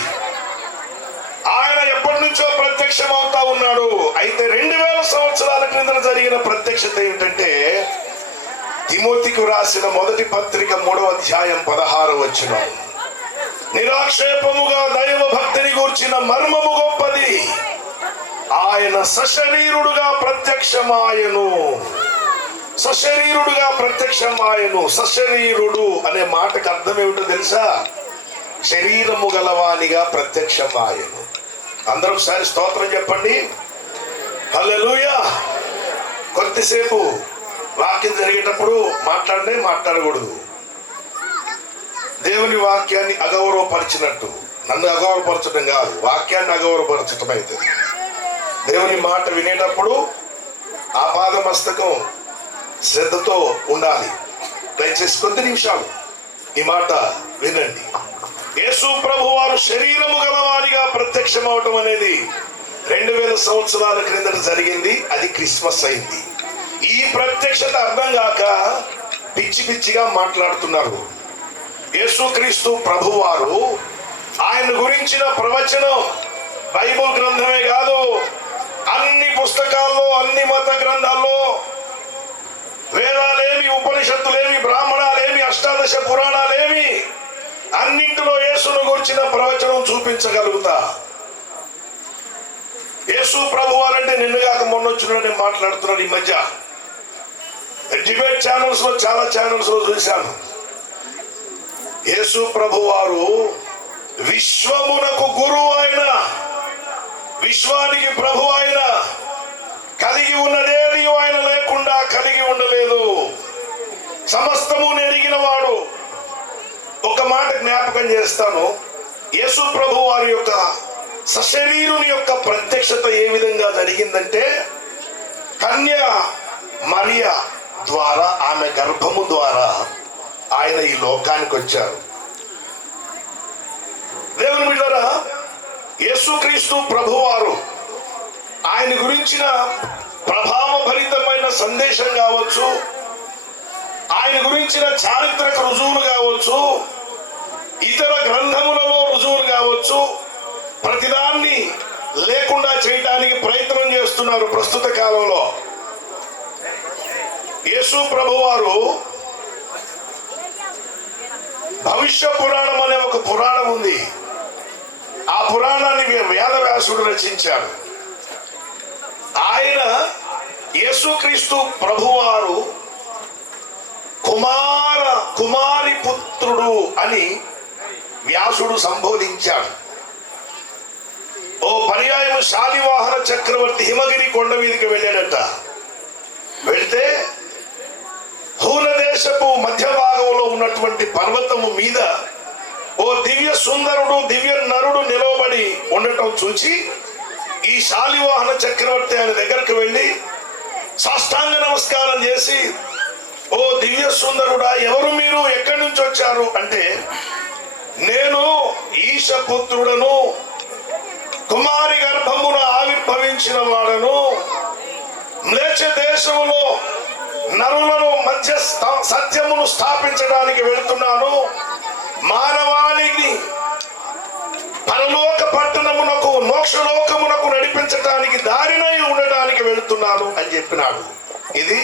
ఆయన ఎప్పటి నుంచో ప్రత్యక్ష ప్రత్యక్షమవుతా ఉన్నాడు. అయితే 2000 సంవత్సరాల క్రిందన జరిగిన ప్రత్యక్షత ఏమిటంటే, తిమోతికి రాసిన మొదటి పత్రిక 3వ అధ్యాయం 16వ వచనం, నిరాక్షేపముగా దైవ భక్తిని గూర్చిన మర్మము గొప్పది, ఆయన సశరీరుడుగా ప్రత్యక్షమాయను. సశరీరుడుగా ప్రత్యక్షమాయను. సశరీరుడు అనే మాటకు అర్థం ఏమిటో తెలుసా? శరీరము గలవానిగా ప్రత్యక్షమాయను. అందరూ ఒకసారి స్తోత్రం చెప్పండి. హల్లెలూయా. కొద్దిసేపు వాక్యం జరిగేటప్పుడు మాట్లాడకూడదు. దేవుని వాక్యాన్ని అగౌరవపరిచినట్టు, నన్ను అగౌరవపరచడం కాదు, వాక్యాన్ని అగౌరవపరచడం అవుతుంది. దేవుని మాట వినేటప్పుడు ఆపాదమస్తకం శ్రద్ధతో ఉండాలి. దయచేసి కొద్ది నిమిషాలు ఈ మాట వినండి. యేసు ప్రభు వారు శరీరము గలవారిగా ప్రత్యక్షం అవటం అనేది 2000 సంవత్సరాల క్రిందట జరిగింది. అది క్రిస్మస్ అయింది. ఈ ప్రత్యక్షత అర్థం కాక పిచ్చి పిచ్చిగా మాట్లాడుతున్నారు. యేసుక్రీస్తు ప్రభువారు ఆయన గురించిన ప్రవచనం బైబిల్ గ్రంథమే కాదు, అన్ని పుస్తకాల్లో, అన్ని మత గ్రంథాల్లో, వేదాలేమి, ఉపనిషత్తులేమి, బ్రాహ్మణాలేమి, అష్టాదశ పురాణాలేమి, అన్నింటిలో యేసును గురించిన ప్రవచనం చూపించగలుగుతా. యేసు ప్రభువారంటే నిన్నగాక మొన్న వచ్చిన నేను మాట్లాడుతున్నాను. ఈ మధ్య డిబేట్ ఛానల్స్ లో, చాలా ఛానల్స్ లో చూశాను. యేసు ప్రభువారు విశ్వమునకు గురువు ఆయన, విశ్వానికి ప్రభు ఆయన, కలిగి ఉన్నదేది ఆయన లేకుండా కలిగి ఉండలేదు, సమస్తము నెరిగిన వాడు. ఒక మాట జ్ఞాపకం చేస్తాను. యేసు ప్రభు వారి యొక్క సశరీరుని యొక్క ప్రత్యక్షత ఏ విధంగా జరిగిందంటే, కన్య మరియ ద్వారా, ఆమె గర్భము ద్వారా ఆయన ఈ లోకానికి వచ్చారు. దేవుని బిడ్డలారా, యేసుక్రీస్తు ప్రభువారు ఆయన గురించిన ప్రభావభరితమైన సందేశం కావచ్చు, ఆయన గురించిన చారిత్రక రుజువులు కావచ్చు, ఇతర గ్రంథములలో రుజువులు కావచ్చు, ప్రతిదాన్ని లేకుండా చేయడానికి ప్రయత్నం చేస్తున్నారు ప్రస్తుత కాలంలో. యేసు ప్రభువారు భవిష్య పురాణం అనే ఒక పురాణం ఉంది. ఆ పురాణాన్ని వేదవ్యాసుడు రచించాడు. ఆయన యేసుక్రీస్తు ప్రభువారు కుమారి పుత్రుడు అని వ్యాసుడు సంబోధించాడు. ఓ పర్యాయం శాలివాహన చక్రవర్తి హిమగిరి కొండ మీదకి వెళ్ళాడట. వెళితే హూన దేశపు మధ్య భాగంలో ఉన్నటువంటి పర్వతము మీద ఓ దివ్య సుందరుడు, దివ్య నరుడు నిలవబడి ఉండటం చూచి ఈ శాలివాహన చక్రవర్తి ఆయన దగ్గరకు వెళ్ళి సాష్టాంగ నమస్కారం చేసి, ఓ దివ్య సుందరుడా, ఎవరు మీరు, ఎక్కడి నుంచి వచ్చారు అంటే, నేను ఈశపుత్రుడను, కుమారి గర్భమున ఆవిర్భవించిన వాడను, మ్లేచ్ఛ దేశములో నరులను మధ్య సత్యమును స్థాపించడానికి వెళ్తున్నాను, మానవాళిని పరలోక పట్టణమునకు, మోక్షలోకమునకు నడిపించడానికి దారినై ఉండడానికి వెళుతున్నాను అని చెప్పినాడు. ఇది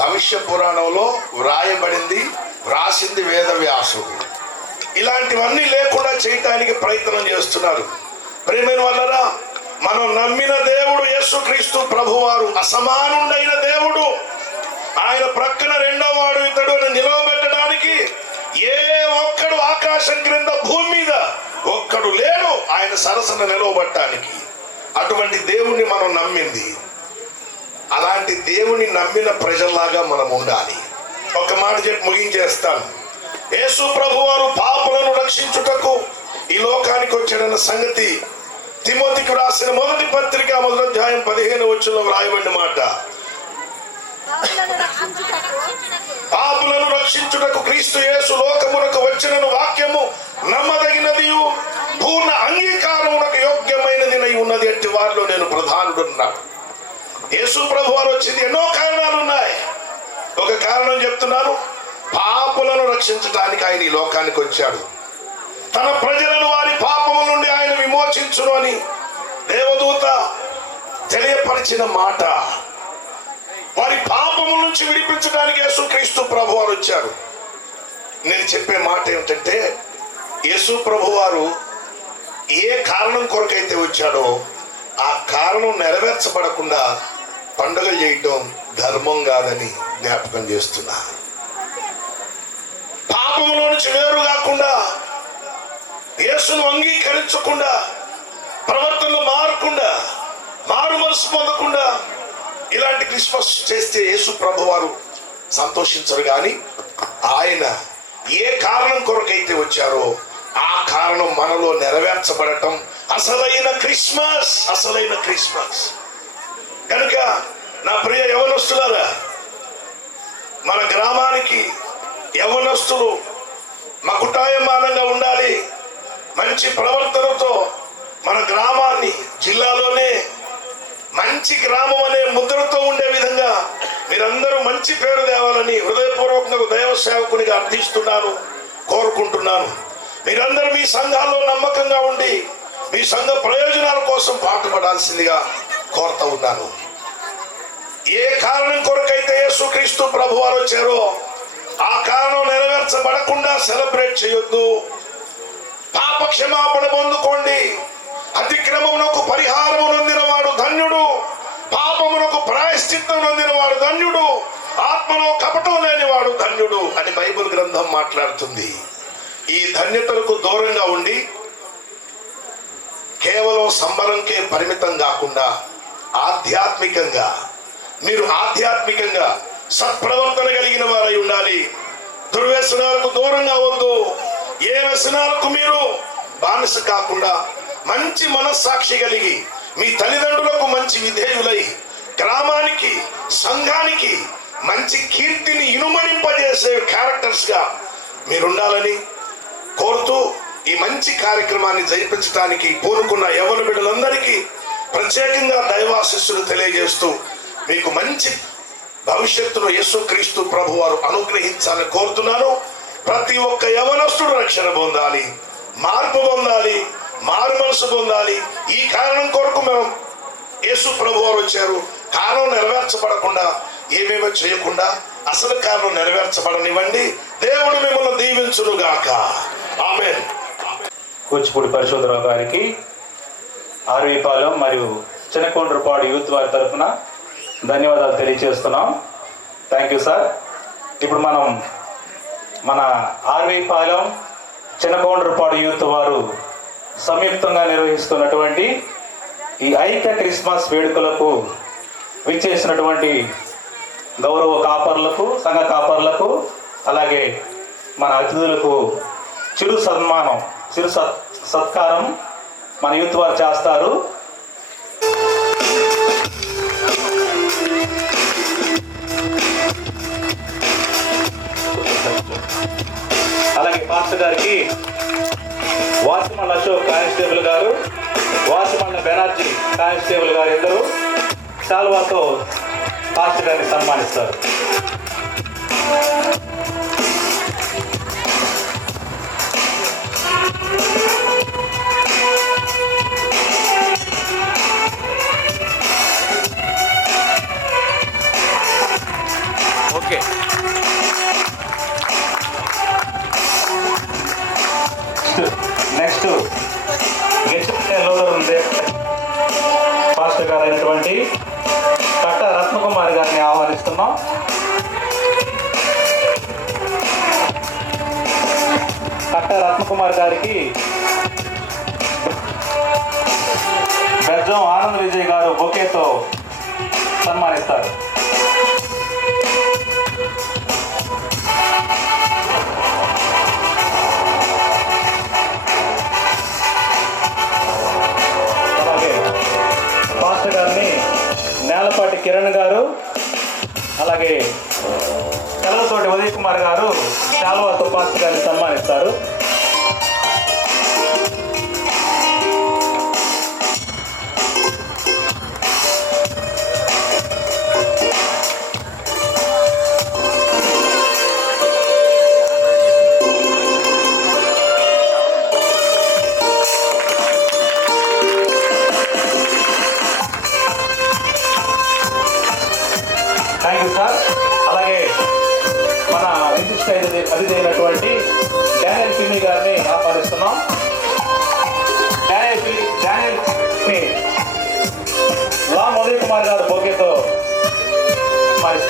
భవిష్య పురాణంలో వ్రాయబడింది, వ్రాసింది వేదవ్యాసుడు. ఇలాంటివన్నీ లేకుండా చేయటానికి ప్రయత్నం చేస్తున్నారు. ప్రేమైన వాళ్ళరా, మనం నమ్మిన దేవుడు యేసుక్రీస్తు ప్రభువారు అసమానుడైన దేవుడు. ఆయన ప్రక్కన రెండో వాడు ఇతడు అని నిలవబెట్టడానికి ఏ ఒక్కడు ఆకాశం క్రింద భూమి మీద ఒక్కడు లేడు ఆయన సరసన నిలవబట్టడానికి. అటువంటి దేవుణ్ణి మనం నమ్మింది. అలాంటి దేవుని నమ్మిన ప్రజల్లాగా మనం ఉండాలి. ఒక మాట చెప్పి ముగించేస్తాను. యేసు ప్రభువారు పాపులను రక్షించుటకు ఈ లోకానికి వచ్చాడన్న సంగతి తిమోతికి రాసిన మొదటి పత్రిక 1వ అధ్యాయం 15వ వచనంలో వ్రాయబడిన మాట. పాపులను రక్షించుటకు క్రీస్తు యేసు లోకమునకు వచ్చినను వాక్యము నమ్మదగినది, పూర్ణ అంగీకారమునకు యోగ్యమైనది ఉన్నది. అట్టి వారిలో నేను ప్రధానుడున్నాను. యేసు ప్రభు వారు వచ్చింది ఎన్నో కారణాలు ఉన్నాయి. ఒక కారణం చెప్తున్నాను, పాపులను రక్షించడానికి ఆయన ఈ లోకానికి వచ్చాడు. తన ప్రజలను వారి పాపము నుండి ఆయన విమోచించును అని దేవదూత తెలియపరిచిన మాట, వారి పాపము నుంచి విడిపించడానికి యేసుక్రీస్తు ప్రభువారు వచ్చారు. నేను చెప్పే మాట ఏమిటంటే, యేసు ప్రభువారు ఏ కారణం కొరకైతే వచ్చాడో ఆ కారణం నెరవేర్చబడకుండా పండుగలు చేయటం ధర్మం కాదని జ్ఞాపకం చేస్తున్నా. పాపములో నుంచి వేరు కాకుండా, యేసును అంగీకరించకుండా, ప్రవర్తనలు మారకుండా, మారు మనసు పొందకుండా ఇలాంటి క్రిస్మస్ చేస్తే యేసు ప్రభువారు సంతోషించరు. కానీ ఆయన ఏ కారణం కొరకైతే వచ్చారో ఆ కారణం మనలో నెరవేర్చబడటం అసలైన క్రిస్మస్, అసలైన క్రిస్మస్. కనుక నా ప్రియ యవనస్తులారా, మన గ్రామానికి యవనస్తులు మకుటాయమానంగా ఉండాలి. మంచి ప్రవర్తనతో మన గ్రామాన్ని జిల్లాలోనే మంచి గ్రామం అనే ముద్రతో ఉండే విధంగా మీరందరూ మంచి పేరు తేవాలని హృదయపూర్వకంగా దైవ సేవకునిగా అర్థిస్తున్నాను, కోరుకుంటున్నాను. మీరందరూ మీ సంఘాల్లో నమ్మకంగా ఉండి మీ సంఘ ప్రయోజనాల కోసం పాటుపడాల్సిందిగా కోరుతా ఉన్నాను. ఏ కారణం కొరకైతే యేసుక్రీస్తు ప్రభువారు వచ్చారో ఆ కారణం నెరవేర్చబడకుండా సెలబ్రేట్ చేయొద్దు. పాప క్షమాపణ పొందుకోండి. అతిక్రమమునకు పరిహారము నొందినవాడు ధన్యుడు, పాపమునకు ప్రాయశ్చిత్తం నొందినవాడు ధన్యుడు, ఆత్మలో కపటం లేనివాడు ధన్యుడు అని బైబిల్ గ్రంథం మాట్లాడుతుంది. ఈ ధన్యతలకు దూరంగా ఉండి కేవలం సంబరంకే పరిమితం కాకుండా ఆధ్యాత్మికంగా, మీరు ఆధ్యాత్మికంగా సత్ప్రవర్తన కలిగిన వారై ఉండాలి. దుర్వ్యసనాలకు దూరంగా వద్దు. ఏ వ్యసనాలకు మీరు బానిస కాకుండా మంచి మనస్సాక్షి కలిగి మీ తల్లిదండ్రులకు మంచి విధేయులై గ్రామానికి, సంఘానికి మంచి కీర్తిని ఇనుమడింపజేసే క్యారెక్టర్స్ గా మీరుండాలని కోరుతూ ఈ మంచి కార్యక్రమాన్ని జరిపించడానికి పూనుకున్న యవ్వన బిడ్డలందరికీ ప్రత్యేకంగా దైవాశిస్సులు తెలియజేస్తూ మీకు మంచి భవిష్యత్తును యేసుక్రీస్తు ప్రభువారు అనుగ్రహించాలని కోరుతున్నాను. ప్రతి ఒక్క యవనస్తుడు రక్షణ పొందాలి, మార్పు పొందాలి, మారు మనసు పొందాలి. ఈ కారణం కొరకు మేము యేసు ప్రభువారు వచ్చారు. కారణం నెరవేర్చబడకుండా ఏమేమో చేయకుండా అసలు కారణం నెరవేర్చబడనివ్వండి. దేవుడు మిమ్మల్ని దీవించును గాక. ఆమేన్. కూచిపూడి పరిశోధరావు గారికి, ఆర్వీపాలెం మరియు చిన్నకొండ్రపాడు యూత్ వారి తరఫున ధన్యవాదాలు తెలియజేస్తున్నాం. Thank you sir. ఇప్పుడు మనం మన ఆర్వీపాలెం చిన్నకొండ్రపాడు యూత్ వారు సంయుక్తంగా నిర్వహిస్తున్నటువంటి ఈ ఐక్య క్రిస్మస్ వేడుకలకు విచ్చేసినటువంటి గౌరవ కాపర్లకు, సంఘ కాపర్లకు, అలాగే మన అతిథులకు చిరు సన్మానం, చిరు సత్కారం మన యూత్ వారు చేస్తారు. అలాగే పాస్టర్ గారికి వాసిమల్ల అశోక్ కానిస్టేబుల్ గారు, వాసిమల్ల బెనర్జీ కానిస్టేబుల్ గారు ఇద్దరు శాల్వాతో పాస్టర్ గారిని సన్మానిస్తారు. ఓకే, నెక్స్ట్ గెస్ట్ లోడర్ ఉంది పాస్టర్ గారు అయినటువంటి కట్ట రత్నకుమారి గారిని ఆహ్వానిస్తున్నాం. కట్ట రత్నకుమారి గారికి బెజ్జం ఆనంద్ విజయ్ గారు బొకేతో సన్మానిస్తారు. పాస్టర్ గారిని నేలపాటి కిరణ్ గారు, అలాగే తెల్లతోటి ఉదయ్ కుమార్ గారు శాల్వాతో పాస్టర్ గారిని సన్మానిస్తారు.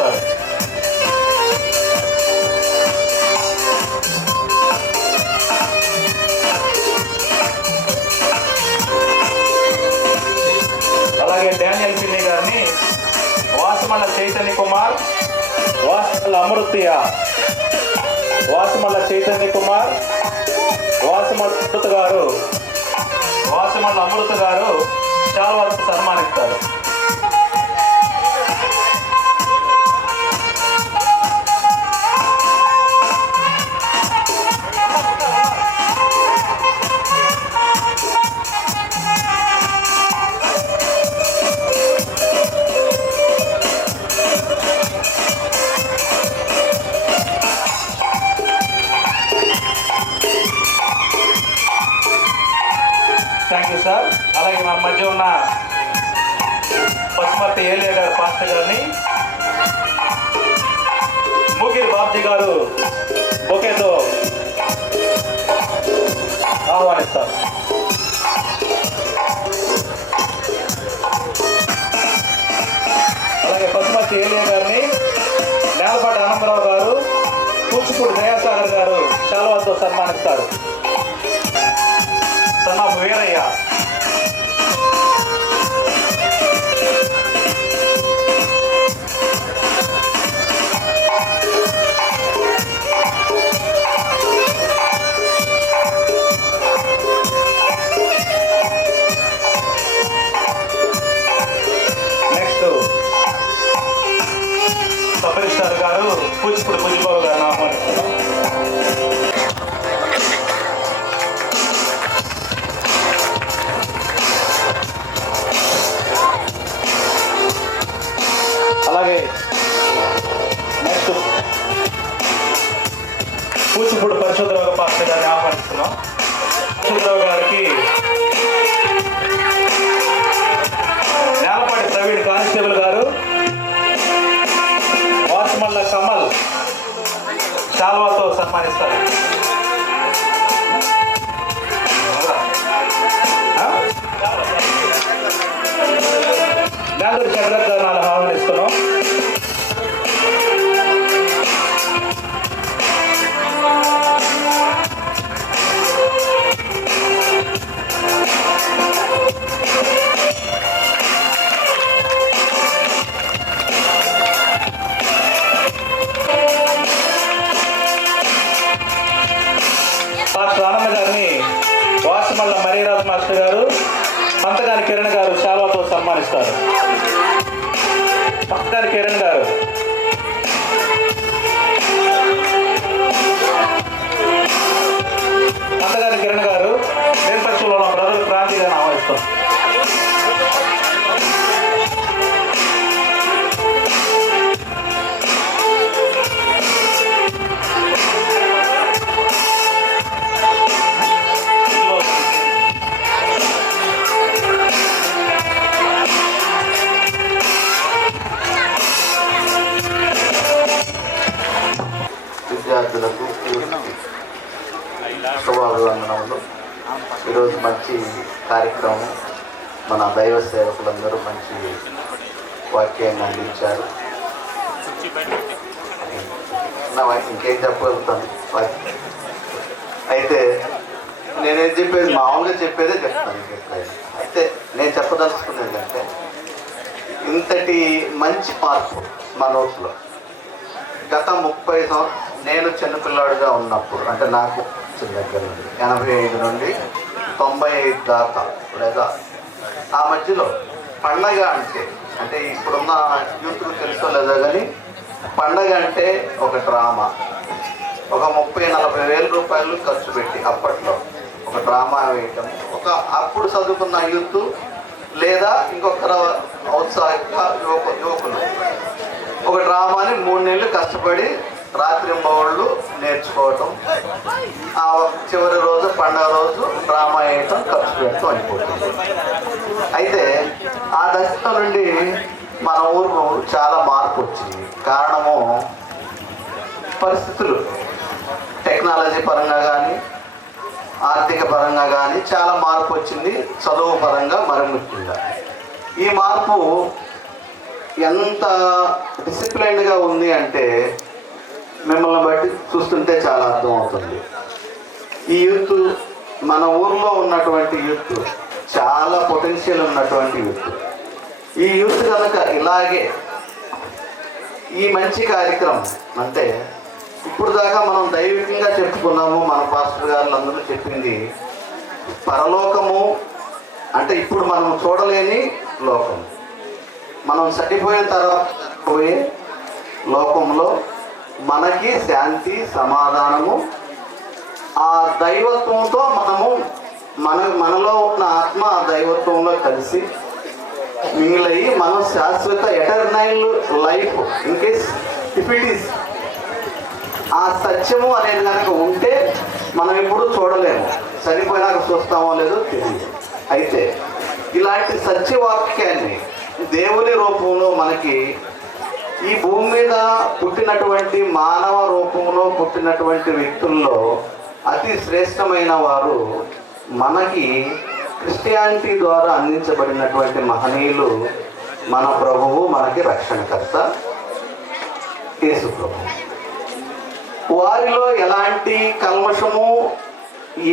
సన్మానిస్తారు. అలాగే డానియల్ పిన్ని గారిని వాసుమల్ల చైతన్య కుమార్, వాసుమల్ల అమృతయ్య, వాసుమల్ల చైతన్య కుమార్, వాసుమల్ల అమృత గారు శాల్వాతో సన్మానిస్తారు. Thank you sir. అలాగే మా మధ్య ఉన్న పసుమర్తి ఏలియా గారు పాస్టర్ గారిని మూగిరి బాబ్జీ గారు బొకేతో ఆహ్వానిస్తారు. అలాగే పసుమర్తి ఏలియా గారిని నేలపాటి ఆనందరావు గారు, కూచిపూడి దయాసాగర్ గారు శాల్వాతో సన్మానిస్తారు. సన్నాఫ్ వీరయ్య, నెక్స్ట్ సపరిస్టార్ గారు కూచిపూడి పుజిబాబు గారిని ఆహ్వానిస్తున్నాం. అలాగే నెక్స్ట్ కూచిపూడి పరిశుద్ధరావు పాస్టర్ గారిని ఆహ్వానిస్తున్నాం. పరిశుద్ధరావు గారికి నేలపాటి ప్రవీణ్ కానిస్టేబుల్ గారు, వాసుమల్ల కమల్ శాల్వాతో సన్మానిస్తారు. నాగూరి చంద్రత్ గారిని ఆహ్వానిస్తున్నాం. పాస్టర్ ఆనంద్ గారిని వాసుమల్ల మరీరాజ్ మాస్టర్ గారు, పంతగాని కిరణ్ గారు శాల్వాతో సన్మానిస్తారు. పంతగాని కిరణ్ గారు, పంతగాని కిరణ్ గారు దేశపక్షంలో ఉన్న బ్రదర్ క్రాంతి గారిని ఆహ్వానిస్తాం. విద్యార్థులకు శుభాభివందనములు. ఈరోజు మంచి కార్యక్రమం, మన దైవ సేవకులందరూ మంచి వాక్యాన్ని అందించారు. ఇంకేం చెప్పగలుగుతాను. అయితే నేనేం చెప్పేది మామూలుగా చెప్పేదే చెప్తాను. అయితే నేను చెప్పదలుచుకునేది అంటే, ఇంతటి మంచి మార్పు మన ఊర్లో గత 30 సంవత్సరాలు, నేను చిన్నపిల్లాడుగా ఉన్నప్పుడు, అంటే నాకు దగ్గర నుండి 85 నుండి 95 దాకా, లేదా ఆ మధ్యలో పండగ అంటే ఇప్పుడున్న యూత్కు తెలుసో లేదో కానీ, పండగ అంటే ఒక డ్రామా, ఒక 30-40 వేల రూపాయలు ఖర్చు పెట్టి అప్పట్లో ఒక డ్రామా వేయటం, ఒక అప్పుడు చదువుకున్న యూత్ లేదా ఇంకొకరు ఔత్సాహిక యువకులు ఒక డ్రామాని 3 నెలలు కష్టపడి రాత్రింబవళ్ళు నేర్చుకోవటం, ఆ చివరి రోజు పండగ రోజు డ్రామా వేయటం, ఖర్చు పెడతాం అయిపోతుంది. అయితే ఆ దశలో నుండి మన ఊరు చాలా మార్పు వచ్చింది. కారణము పరిస్థితులు, టెక్నాలజీ పరంగా కానీ ఆర్థిక పరంగా కానీ చాలా మార్పు వచ్చింది. చదువు పరంగా మరి ముఖ్యంగా ఈ మార్పు ఎంత డిసిప్లైన్డ్గా ఉంది అంటే మిమ్మల్ని బట్టి చూస్తుంటే చాలా అర్థమవుతుంది. ఈ యూత్, మన ఊర్లో ఉన్నటువంటి యూత్ చాలా పొటెన్షియల్ ఉన్నటువంటి యూత్. ఈ యూత్ కనుక ఇలాగే ఈ మంచి కార్యక్రమం అంటే ఇప్పుడు దాకా మనం దైవికంగా చెప్పుకున్నాము, మన పాస్టర్ గారు అందరూ చెప్పింది పరలోకము అంటే ఇప్పుడు మనం చూడలేని లోకం, మనం చనిపోయిన తర్వాత పోయే లోకంలో మనకి శాంతి సమాధానము, ఆ దైవత్వంతో మనలో ఉన్న ఆత్మ ఆ దైవత్వంలో కలిసి మిగిలయ్యి మనం శాశ్వత eternal life in case if it is ఆ సత్యము అనేది కనుక ఉంటే మనం ఎప్పుడు చూడలేము, చనిపోయినాక చూస్తామో లేదో తెలియదు. అయితే ఇలాంటి సత్యవాక్యాన్ని దేవుని రూపంలో మనకి ఈ భూమి మీద పుట్టినటువంటి మానవ రూపంలో పుట్టినటువంటి వ్యక్తుల్లో అతి శ్రేష్టమైన వారు మనకి క్రిస్టియానిటీ ద్వారా అందించబడినటువంటి మహనీయులు మన ప్రభువు, మనకి రక్షణకర్త యేసు ప్రభువు. వారిలో ఎలాంటి కల్మషము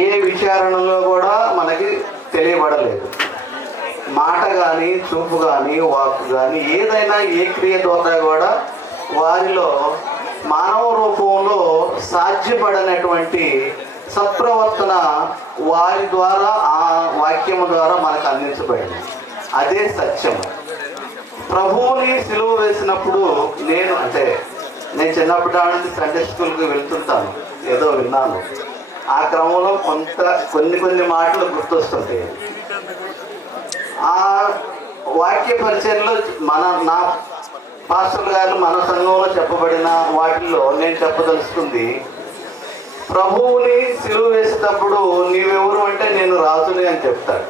ఏ విచారణలో కూడా మనకి తెలియబడలేదు. మాట కానీ, చూపు కానీ, వాక్కు కానీ, ఏదైనా ఏ క్రియ ద్వారా కూడా వారిలో మానవ రూపంలో సాధ్యపడనటువంటి సత్ప్రవర్తన వారి ద్వారా, ఆ వాక్యము ద్వారా మనకు అందించబడింది. అదే సత్యము. ప్రభువుని సిలువ వేసినప్పుడు నేను చిన్నప్పటి నుంచి సండే స్కూల్కి వెళ్తుంటాను, ఏదో విన్నాను. ఆ క్రమంలో కొన్ని మాటలు గుర్తొస్తుంటాయి. ఆ వాక్య పరిచయంలో నా పాస్టర్ గారు మన సంఘంలో చెప్పబడిన వాటిల్లో నేను చెప్పదలుచుకుంది, ప్రభువుని సిలువ వేసేటప్పుడు నీవెవరు అంటే నేను రాజుని అని చెప్తాడు.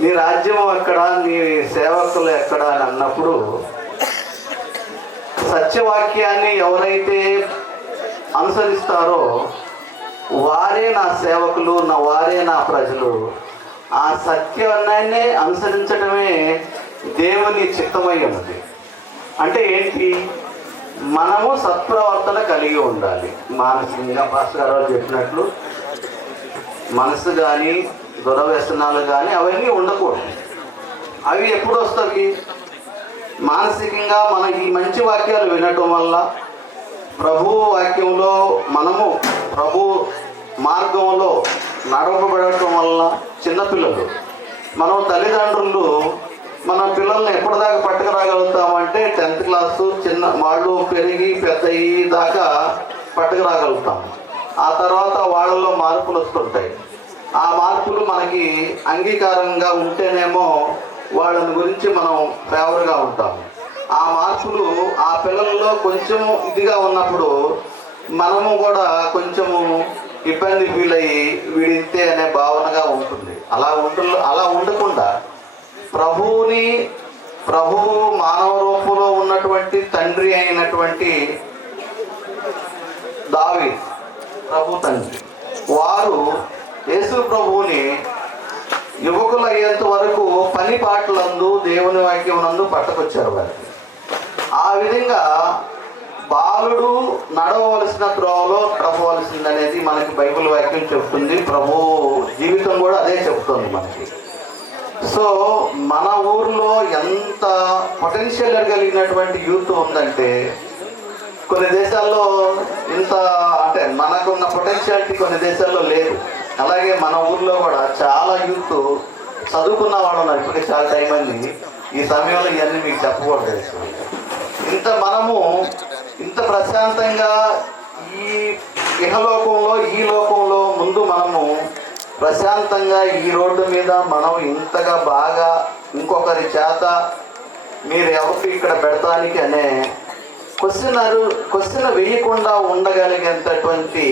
నీ రాజ్యం ఎక్కడ, నీ సేవకులు ఎక్కడ అని అన్నప్పుడు సత్యవాక్యాన్ని ఎవరైతే అనుసరిస్తారో వారే నా సేవకులు, వారే నా ప్రజలు. ఆ సత్యాన్నే అనుసరించడమే దేవుని చిత్తమై ఉన్నది. అంటే ఏంటి? మనము సత్ప్రవర్తన కలిగి ఉండాలి. మానసికంగా పాస్టర్ గారు చెప్పినట్లు మనసు కానీ, దురవ్యసనాలు కానీ అవన్నీ ఉండకూడదు. అవి ఎప్పుడు వస్తాయి? మానసికంగా మన ఈ మంచి వాక్యాలు వినటం వల్ల, ప్రభు వాక్యంలో మనము ప్రభు మార్గంలో నడపబడటం వల్ల, చిన్నపిల్లలు మనం తల్లిదండ్రులు మన పిల్లల్ని ఎప్పటిదాకా పట్టుకురాగలుగుతామంటే 10th క్లాసు వాళ్ళు పెరిగి పెద్దయి దాకా పట్టుకురాగలుగుతాం. ఆ తర్వాత వాళ్ళలో మార్పులు వస్తుంటాయి. ఆ మార్పులు మనకి అంగీకారంగా ఉంటేనేమో వాళ్ళని గురించి మనం ఫేవర్గా ఉంటాము. ఆ మార్పులు ఆ పిల్లల్లో కొంచెం ఇదిగా ఉన్నప్పుడు మనము కూడా కొంచెము ఇబ్బంది ఫీల్ అయ్యి వీడింతే అనే భావనగా ఉంటుంది. అలా ఉండకుండా ప్రభువు మానవ రూపంలో ఉన్నటువంటి తండ్రి అయినటువంటి దావీదు, ప్రభు తండ్రి, వారు యేసు ప్రభువుని యువకులు అయ్యేంత వరకు పని పాటలందు, దేవుని వాక్యం నందు పట్టుకొచ్చారు వారికి. ఆ విధంగా బాలుడు నడవలసిన త్రోవలో నడవలసిందనేది మనకి బైబిల్ వాక్యం చెప్తుంది. ప్రభు జీవితం కూడా అదే చెప్తుంది మనకి. సో మన ఊర్లో ఎంత పొటెన్షియల్ కలిగినటువంటి యూత్ ఉందంటే, కొన్ని దేశాల్లో ఇంత అంటే మనకున్న పొటెన్షియాలిటీ కొన్ని దేశాల్లో లేదు. అలాగే మన ఊర్లో కూడా చాలా యూత్ చదువుకున్న వాళ్ళు ఉన్నారు. ఇప్పటికే చాలా టైం అయింది, ఈ సమయంలో ఇవన్నీ మీకు చెప్పకూడదు. మనము ఇంత ప్రశాంతంగా ఈ ఇహలోకంలో, ఈ లోకంలో ముందు మనము ప్రశాంతంగా ఈ రోడ్డు మీద మనం ఇంతగా బాగా ఇంకొకరి చేత మీరు ఎవరికి ఇక్కడ పెడతానికి అనే క్వశ్చన్ వేయకుండా ఉండగలిగేటటువంటి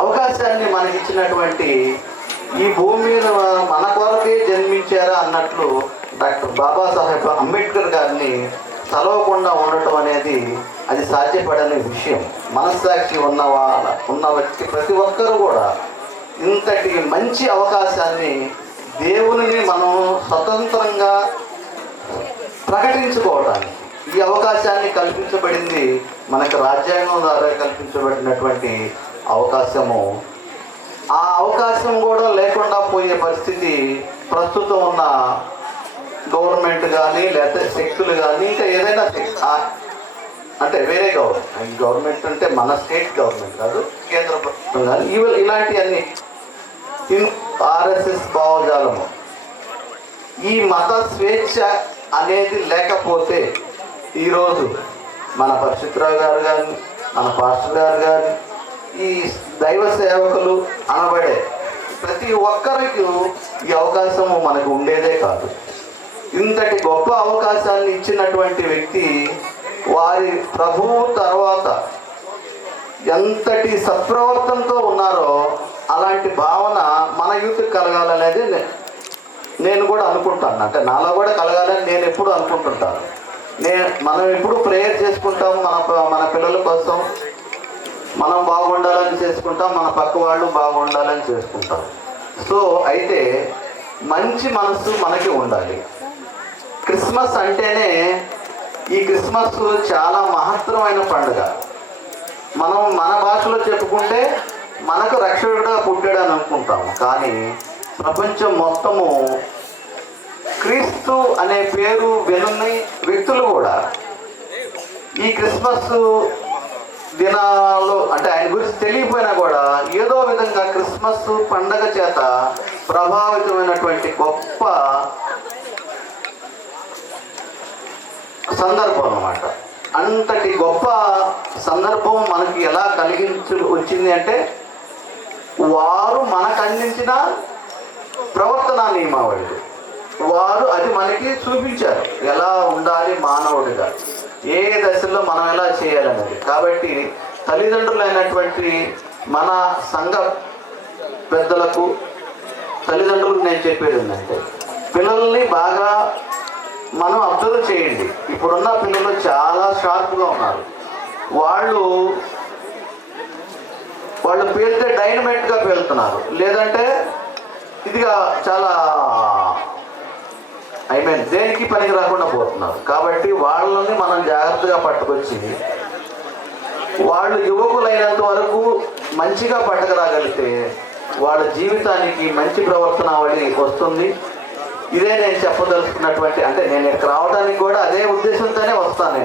అవకాశాన్ని మనకి ఇచ్చినటువంటి ఈ భూమి మీద మన కొరకే జన్మించారా అన్నట్లు డాక్టర్ బాబాసాహెబ్ అంబేద్కర్ గారిని చదవకుండా ఉండటం అనేది అది సాధ్యపడని విషయం. మనస్సాక్షి ఉన్న వ్యక్తి ప్రతి ఒక్కరూ కూడా ఇంతటి మంచి అవకాశాన్ని, దేవుని మనం స్వతంత్రంగా ప్రకటించుకోవటానికి ఈ అవకాశాన్ని కల్పించబడింది మనకు రాజ్యాంగం ద్వారా కల్పించబడినటువంటి అవకాశము. ఆ అవకాశం కూడా లేకుండా పోయే పరిస్థితి ప్రస్తుతం ఉన్న గవర్నమెంట్ కానీ లేకపోతే శక్తులు కానీ ఇంకా ఏదైనా అంటే వేరే గవర్నమెంట్ అంటే మన స్టేట్ గవర్నమెంట్ కాదు, కేంద్ర ప్రభుత్వం కానీ ఇలాంటివన్నీ ఆర్ఎస్ఎస్ భావజాలము. ఈ మత స్వేచ్ఛ అనేది లేకపోతే ఈరోజు మన పరిశుద్ధరావు గారు కానీ మన పాస్టర్ గారు కానీ ఈ దైవ సేవకులు అనబడే ప్రతి ఒక్కరికి ఈ అవకాశము మనకు ఉండేదే కాదు. ఇంతటి గొప్ప అవకాశాన్ని ఇచ్చినటువంటి వ్యక్తి వారి ప్రభువు తర్వాత ఎంతటి సత్ప్రవర్తనతో ఉన్నారో అలాంటి భావన మన యూత్కి కలగాలనేది నేను కూడా అనుకుంటాను. అంటే నాలో కూడా కలగాలని నేను ఎప్పుడు అనుకుంటుంటాను. మనం ఎప్పుడు ప్రేయర్ చేసుకుంటాం, మన పిల్లల కోసం మనం బాగుండాలని చేసుకుంటాం, మన పక్క వాళ్ళు బాగుండాలని చేసుకుంటాం. సో అయితే మంచి మనసు మనకి ఉండాలి. క్రిస్మస్ అంటేనే ఈ క్రిస్మస్ చాలా మహత్తరమైన పండుగ. మనం మన భాషలో చెప్పుకుంటే మనకు రక్షకుడుగా పుట్టాడని అనుకుంటాము, కానీ ప్రపంచం మొత్తము క్రీస్తు అనే పేరు వినని వ్యక్తులు కూడా ఈ క్రిస్మస్ దినాలు అంటే ఆయన గురించి తెలియపోయినా కూడా ఏదో విధంగా క్రిస్మస్ పండగ చేత ప్రభావితమైనటువంటి గొప్ప సందర్భం అన్నమాట. అంతటి గొప్ప సందర్భం మనకి ఎలా వచ్చింది అంటే వారు మనకు అందించిన ప్రవర్తన నియమావళి, వారు అది మనకి చూపించారు ఎలా ఉండాలి మానవుడిగా, ఏ దశలో మనం ఎలా చేయాలనేది. కాబట్టి తల్లిదండ్రులైనటువంటి మన సంఘ పెద్దలకు తల్లిదండ్రులకు నేను చెప్పేది ఏంటంటే పిల్లల్ని బాగా మనం అబ్జర్వ్ చేయండి. ఇప్పుడున్న పిల్లలు చాలా షార్ప్గా ఉన్నారు. వాళ్ళు పేలితే డైనమైట్గా పేలుతున్నారు, లేదంటే ఇదిగా చాలా దేనికి పనికి రాకుండా పోతున్నారు. కాబట్టి వాళ్ళని మనం జాగ్రత్తగా పట్టుకొచ్చి వాళ్ళు యువకులైనంత వరకు మంచిగా పట్టుకురాగలిగితే వాళ్ళ జీవితానికి మంచి ప్రవర్తన వస్తుంది. ఇదే నేను చెప్పదలుచుకున్నటువంటి, అంటే నేను ఇక్కడ రావడానికి కూడా అదే ఉద్దేశంతోనే వస్తాను.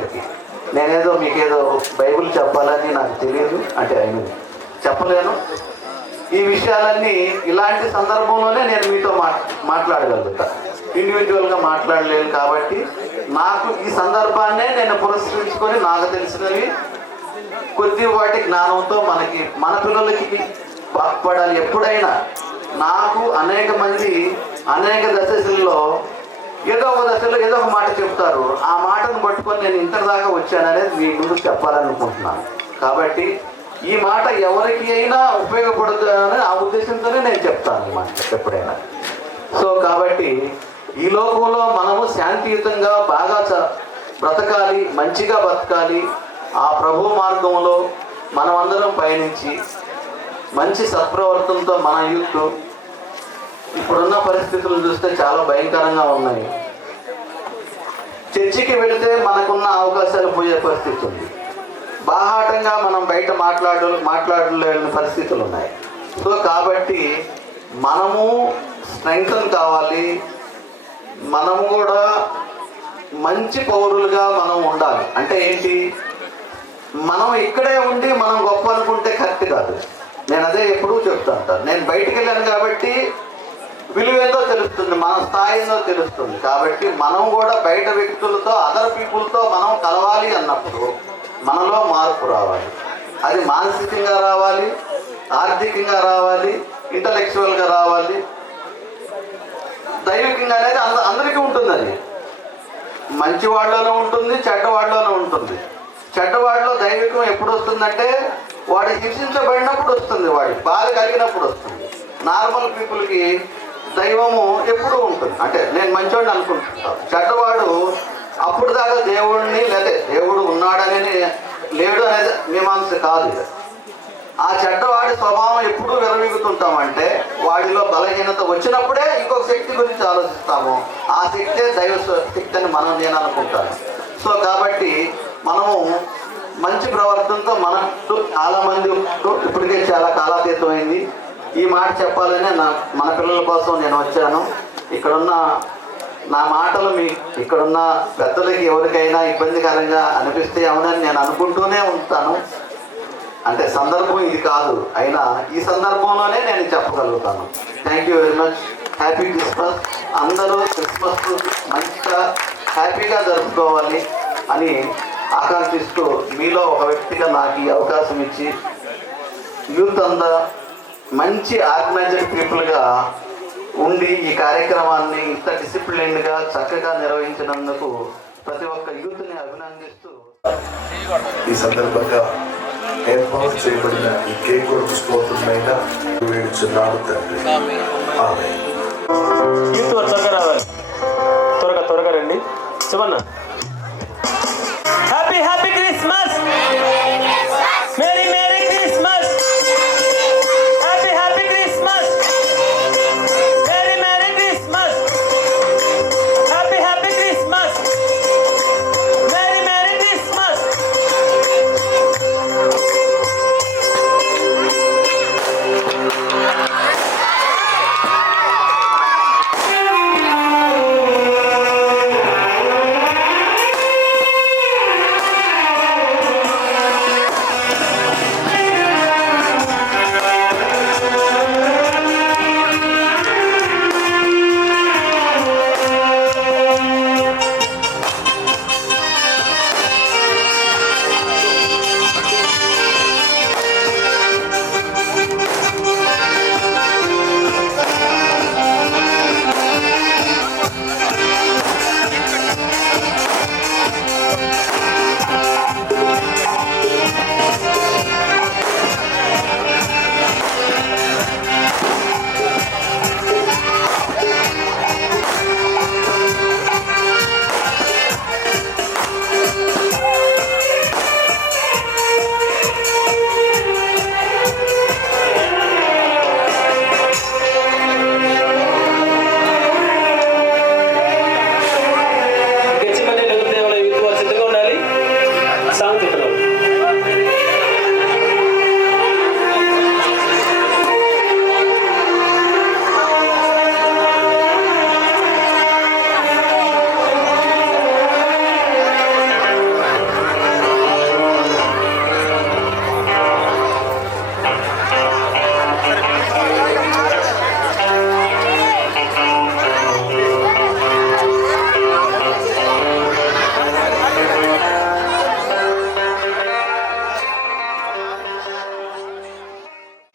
నేనేదో మీకేదో బైబిల్ చెప్పాలని నాకు తెలియదు, అంటే చెప్పలేను. ఈ విషయాలన్నీ ఇలాంటి సందర్భంలోనే నేను మీతో మాట్లాడగలుగుతా, ఇండివిజువల్గా మాట్లాడలేను. కాబట్టి నాకు ఈ సందర్భాన్నే నేను పురస్కరించుకొని నాకు తెలిసినవి కొద్దిపాటి జ్ఞానంతో మన పిల్లలకి బాగుపడాలి. ఎప్పుడైనా నాకు అనేక మంది అనేక దశల్లో ఏదో ఒక దశలో ఏదో ఒక మాట చెప్తారు, ఆ మాటను పట్టుకొని నేను ఇంతటి దాకా వచ్చాననేది మీ ముందు చెప్పాలనుకుంటున్నాను. కాబట్టి ఈ మాట ఎవరికి అయినా ఉపయోగపడుతుందని ఆ ఉద్దేశంతోనే నేను చెప్తాను ఈ మాట ఎప్పుడైనా. సో కాబట్టి ఈ లోకంలో మనము శాంతియుతంగా బాగా బ్రతకాలి, మంచిగా బతకాలి. ఆ ప్రభు మార్గంలో మనమందరం పయనించి మంచి సత్ప్రవర్తనతో మన యూత్ ఇప్పుడున్న పరిస్థితులను చూస్తే చాలా భయంకరంగా ఉన్నాయి. చర్చికి వెళితే మనకున్న అవకాశాలు పోయే పరిస్థితి ఉంది. బాహాటంగా మనం బయట మాట్లాడలేని పరిస్థితులు ఉన్నాయి. సో కాబట్టి మనము స్ట్రెంగ్తన్ కావాలి. మనము కూడా మంచి పౌరులుగా మనం ఉండాలి. అంటే ఏంటి, మనం ఇక్కడే ఉండి మనం గొప్ప అనుకుంటే కరెక్ట్ కాదు. నేను అదే ఎప్పుడూ చెప్తా ఉంటాను. నేను బయటికి వెళ్ళాను కాబట్టి విలువేందో తెలుస్తుంది, మన స్థాయి ఏందో తెలుస్తుంది. కాబట్టి మనం కూడా బయట వ్యక్తులతో అదర్ పీపుల్తో మనం కలవాలి అన్నప్పుడు మనలో మార్పు రావాలి. అది మానసికంగా రావాలి, ఆర్థికంగా రావాలి, ఇంటలెక్చువల్గా రావాలి, దైవికంగా అనేది అందరికీ ఉంటుంది. అది మంచివాళ్ళలోనూ ఉంటుంది, చెడ్డవాళ్ళలోనూ ఉంటుంది. చెడ్డవాడిలో దైవికం ఎప్పుడు వస్తుందంటే వాడు హింసించబడినప్పుడు వస్తుంది, వాడికి బాధ కలిగినప్పుడు వస్తుంది. నార్మల్ పీపుల్కి దైవము ఎప్పుడూ ఉంటుంది. అంటే నేను మంచివాడిని అనుకుంటున్నాను. చెడ్డవాడు అప్పుడు దాకా దేవుడిని లేదా దేవుడు ఉన్నాడని లేడు అనేది మీమాంస కాదు. ఆ చెడ్డవాడి స్వభావం ఎప్పుడు విరవీగుతుంటామంటే వాడిలో బలహీనత వచ్చినప్పుడే ఇంకొక శక్తి గురించి ఆలోచిస్తాము. ఆ శక్తే దైవ శక్తి అని నేను అనుకుంటాను. సో కాబట్టి మనము మంచి ప్రవర్తనతో మనకు చాలా మంది ఇప్పటికే చాలా కాలాతీతమైంది. ఈ మాట చెప్పాలనే మన పిల్లల కోసం నేను వచ్చాను. ఇక్కడున్న నా మాటలు ఇక్కడున్న పెద్దలకి ఎవరికైనా ఇబ్బందికరంగా అనిపిస్తే అవునని నేను అనుకుంటూనే ఉంటాను. అంటే సందర్భం ఇది కాదు, అయినా ఈ సందర్భంలోనే నేను చెప్పగలుగుతాను. Thank you very much. Happy Christmas. అందరూ క్రిస్మస్ మంచిగా హ్యాపీగా జరుపుకోవాలి అని ఆకాంక్షిస్తూ మీలో ఒక వ్యక్తిగా నాకు ఈ అవకాశం ఇచ్చి యూత్ అంతా మంచి ఆర్గనైజ్డ్ పీపుల్గా ఉండి ఈ కార్యక్రమాన్ని ఇంత డిసిప్లిన్డ్గా చక్కగా నిర్వహించినందుకు ప్రతి ఒక్క యూత్ని అభినందిస్తూ ఈ సందర్భంగా ఏర్పాటు చేయబడిన ఈ కేక్ కొరకు స్తోత్రమైన వేడుచున్నాడు తండ్రి. ఆమేన్.